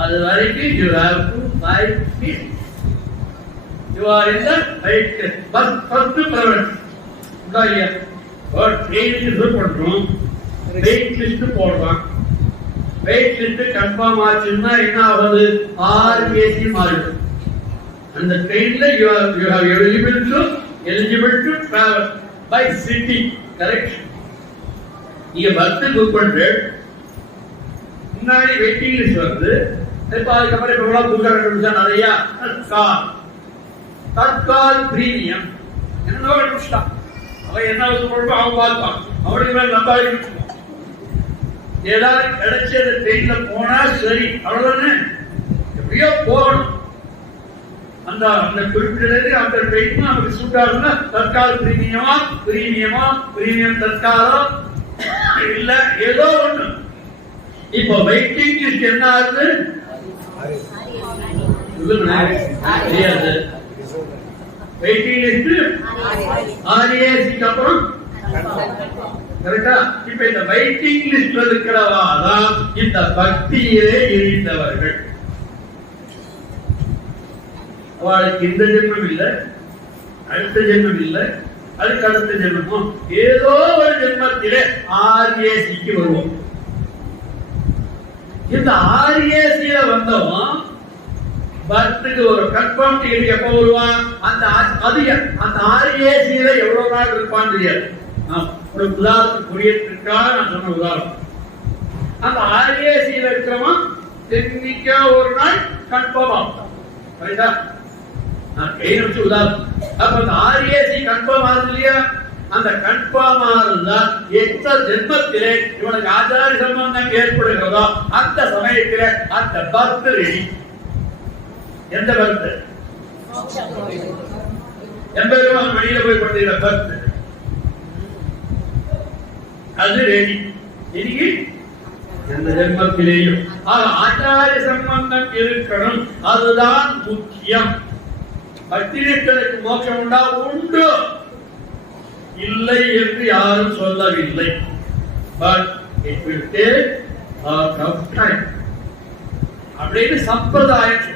அது வரைக்கும் you have to fight it. You are in the right first preference. ட்ரெயினுக்கு பண்றோம், வெயிட் லிஸ்ட் போடுவான். வெயிட் லிஸ்ட் கன்ஃபார்ம் ஆச்சுன்னா என்ன ஆகுது? RAC மாறிடும். அந்த ட்ரெயின்ல you have eligible to travel by city. correct? நீங்க பஸ் புக் பண்ற முன்னாடி வெயிட்டிங் லிஸ்ட் வருது. இப்ப அதுக்கப்புறம் இப்ப எவ்வளவு புக் கண்டுபிடிச்சா நிறைய தற்கால் பிரீமியம் என்னவோ கண்டுபிடிச்சிட்டான். அவன் என்ன சொல்றப்போ அவன் பார்த்தான், அவனுக்கு மேல நம்பாடி ஏதாவது கிடைச்சது ட்ரெயின்ல போனா சரி, அவ்வளவுதானே. எப்படியோ போகணும். அந்த குறிப்பிட்ட அந்த ட்ரெயின் நமக்கு சூட் ஆகுதுன்னா தற்கால பிரீமியம் தற்காலம் இல்ல ஏதோ ஒண்ணு. இப்ப வெயிட்டிங் லிஸ்ட் என்ன ஆகுது? தெரியாது. வெயிட்டிங் லிஸ்ட் RACக்கு அப்புறம் கரெக்டா? இப்ப இந்த வெயிட்டிங் லிஸ்ட்ல இருக்கிறவா தான் இந்த பக்தியிலே இருந்தவர்கள். அவளுக்கு இந்த ஜென்மம் இல்லை, அடுத்த ஜென்மம் இல்லை, அதுக்கு அடுத்த ஜென்மம் ஏதோ ஒரு ஜென்மத்திலே RACக்கு வருவோம். இந்த ஆர்ஏசியில வந்தவன் பர்த்துக்கு ஒரு கன்ஃபார்ம் டிக்கெட் எப்ப வருவான்? அந்த அந்த ஆர்ஏசியில எவ்வளவு நாள் இருப்பான்னு தெரியாது. ஒரு உதாரணத்துக்கு புரியறதுக்காக நான் சொன்ன உதாரணம். அந்த ஆர்ஏசியில இருக்கிறவன் டெக்னிக்கா ஒரு நாள் கன்ஃபார்ம் ஆகும். ரைட்டா? நான் கையில் வச்சு உதாரணம். அப்ப அந்த ஆர்ஏசி கன்ஃபார்ம் ஆகுது இல்லையா? அந்த கன்ஃபார்ம் ஆகுதுன்னா எந்த ஜென்மத்திலே இவனுக்கு ஆச்சார சம்பந்தம் ஏற்படுகிறதோ அந்த சமயத்திலே அந்த பர்த் ரெடி. எந்த பர்த்? எம்பெருமான் வெளியில போய் படுத்துகிற பர்த் அது ரெடி. இன்னைக்கு எந்த ஜென்மத்திலேயும் ஆச்சார சம்பந்தம் இருக்கணும். அதுதான் முக்கியம். பக்தினிஷ்டனுக்கு மோட்சம் உண்டா? உண்டு. இல்லை என்று யாரும் சொல்லவில்லை. But it will take lot of time அப்படின்னு சம்பிரதாயம்.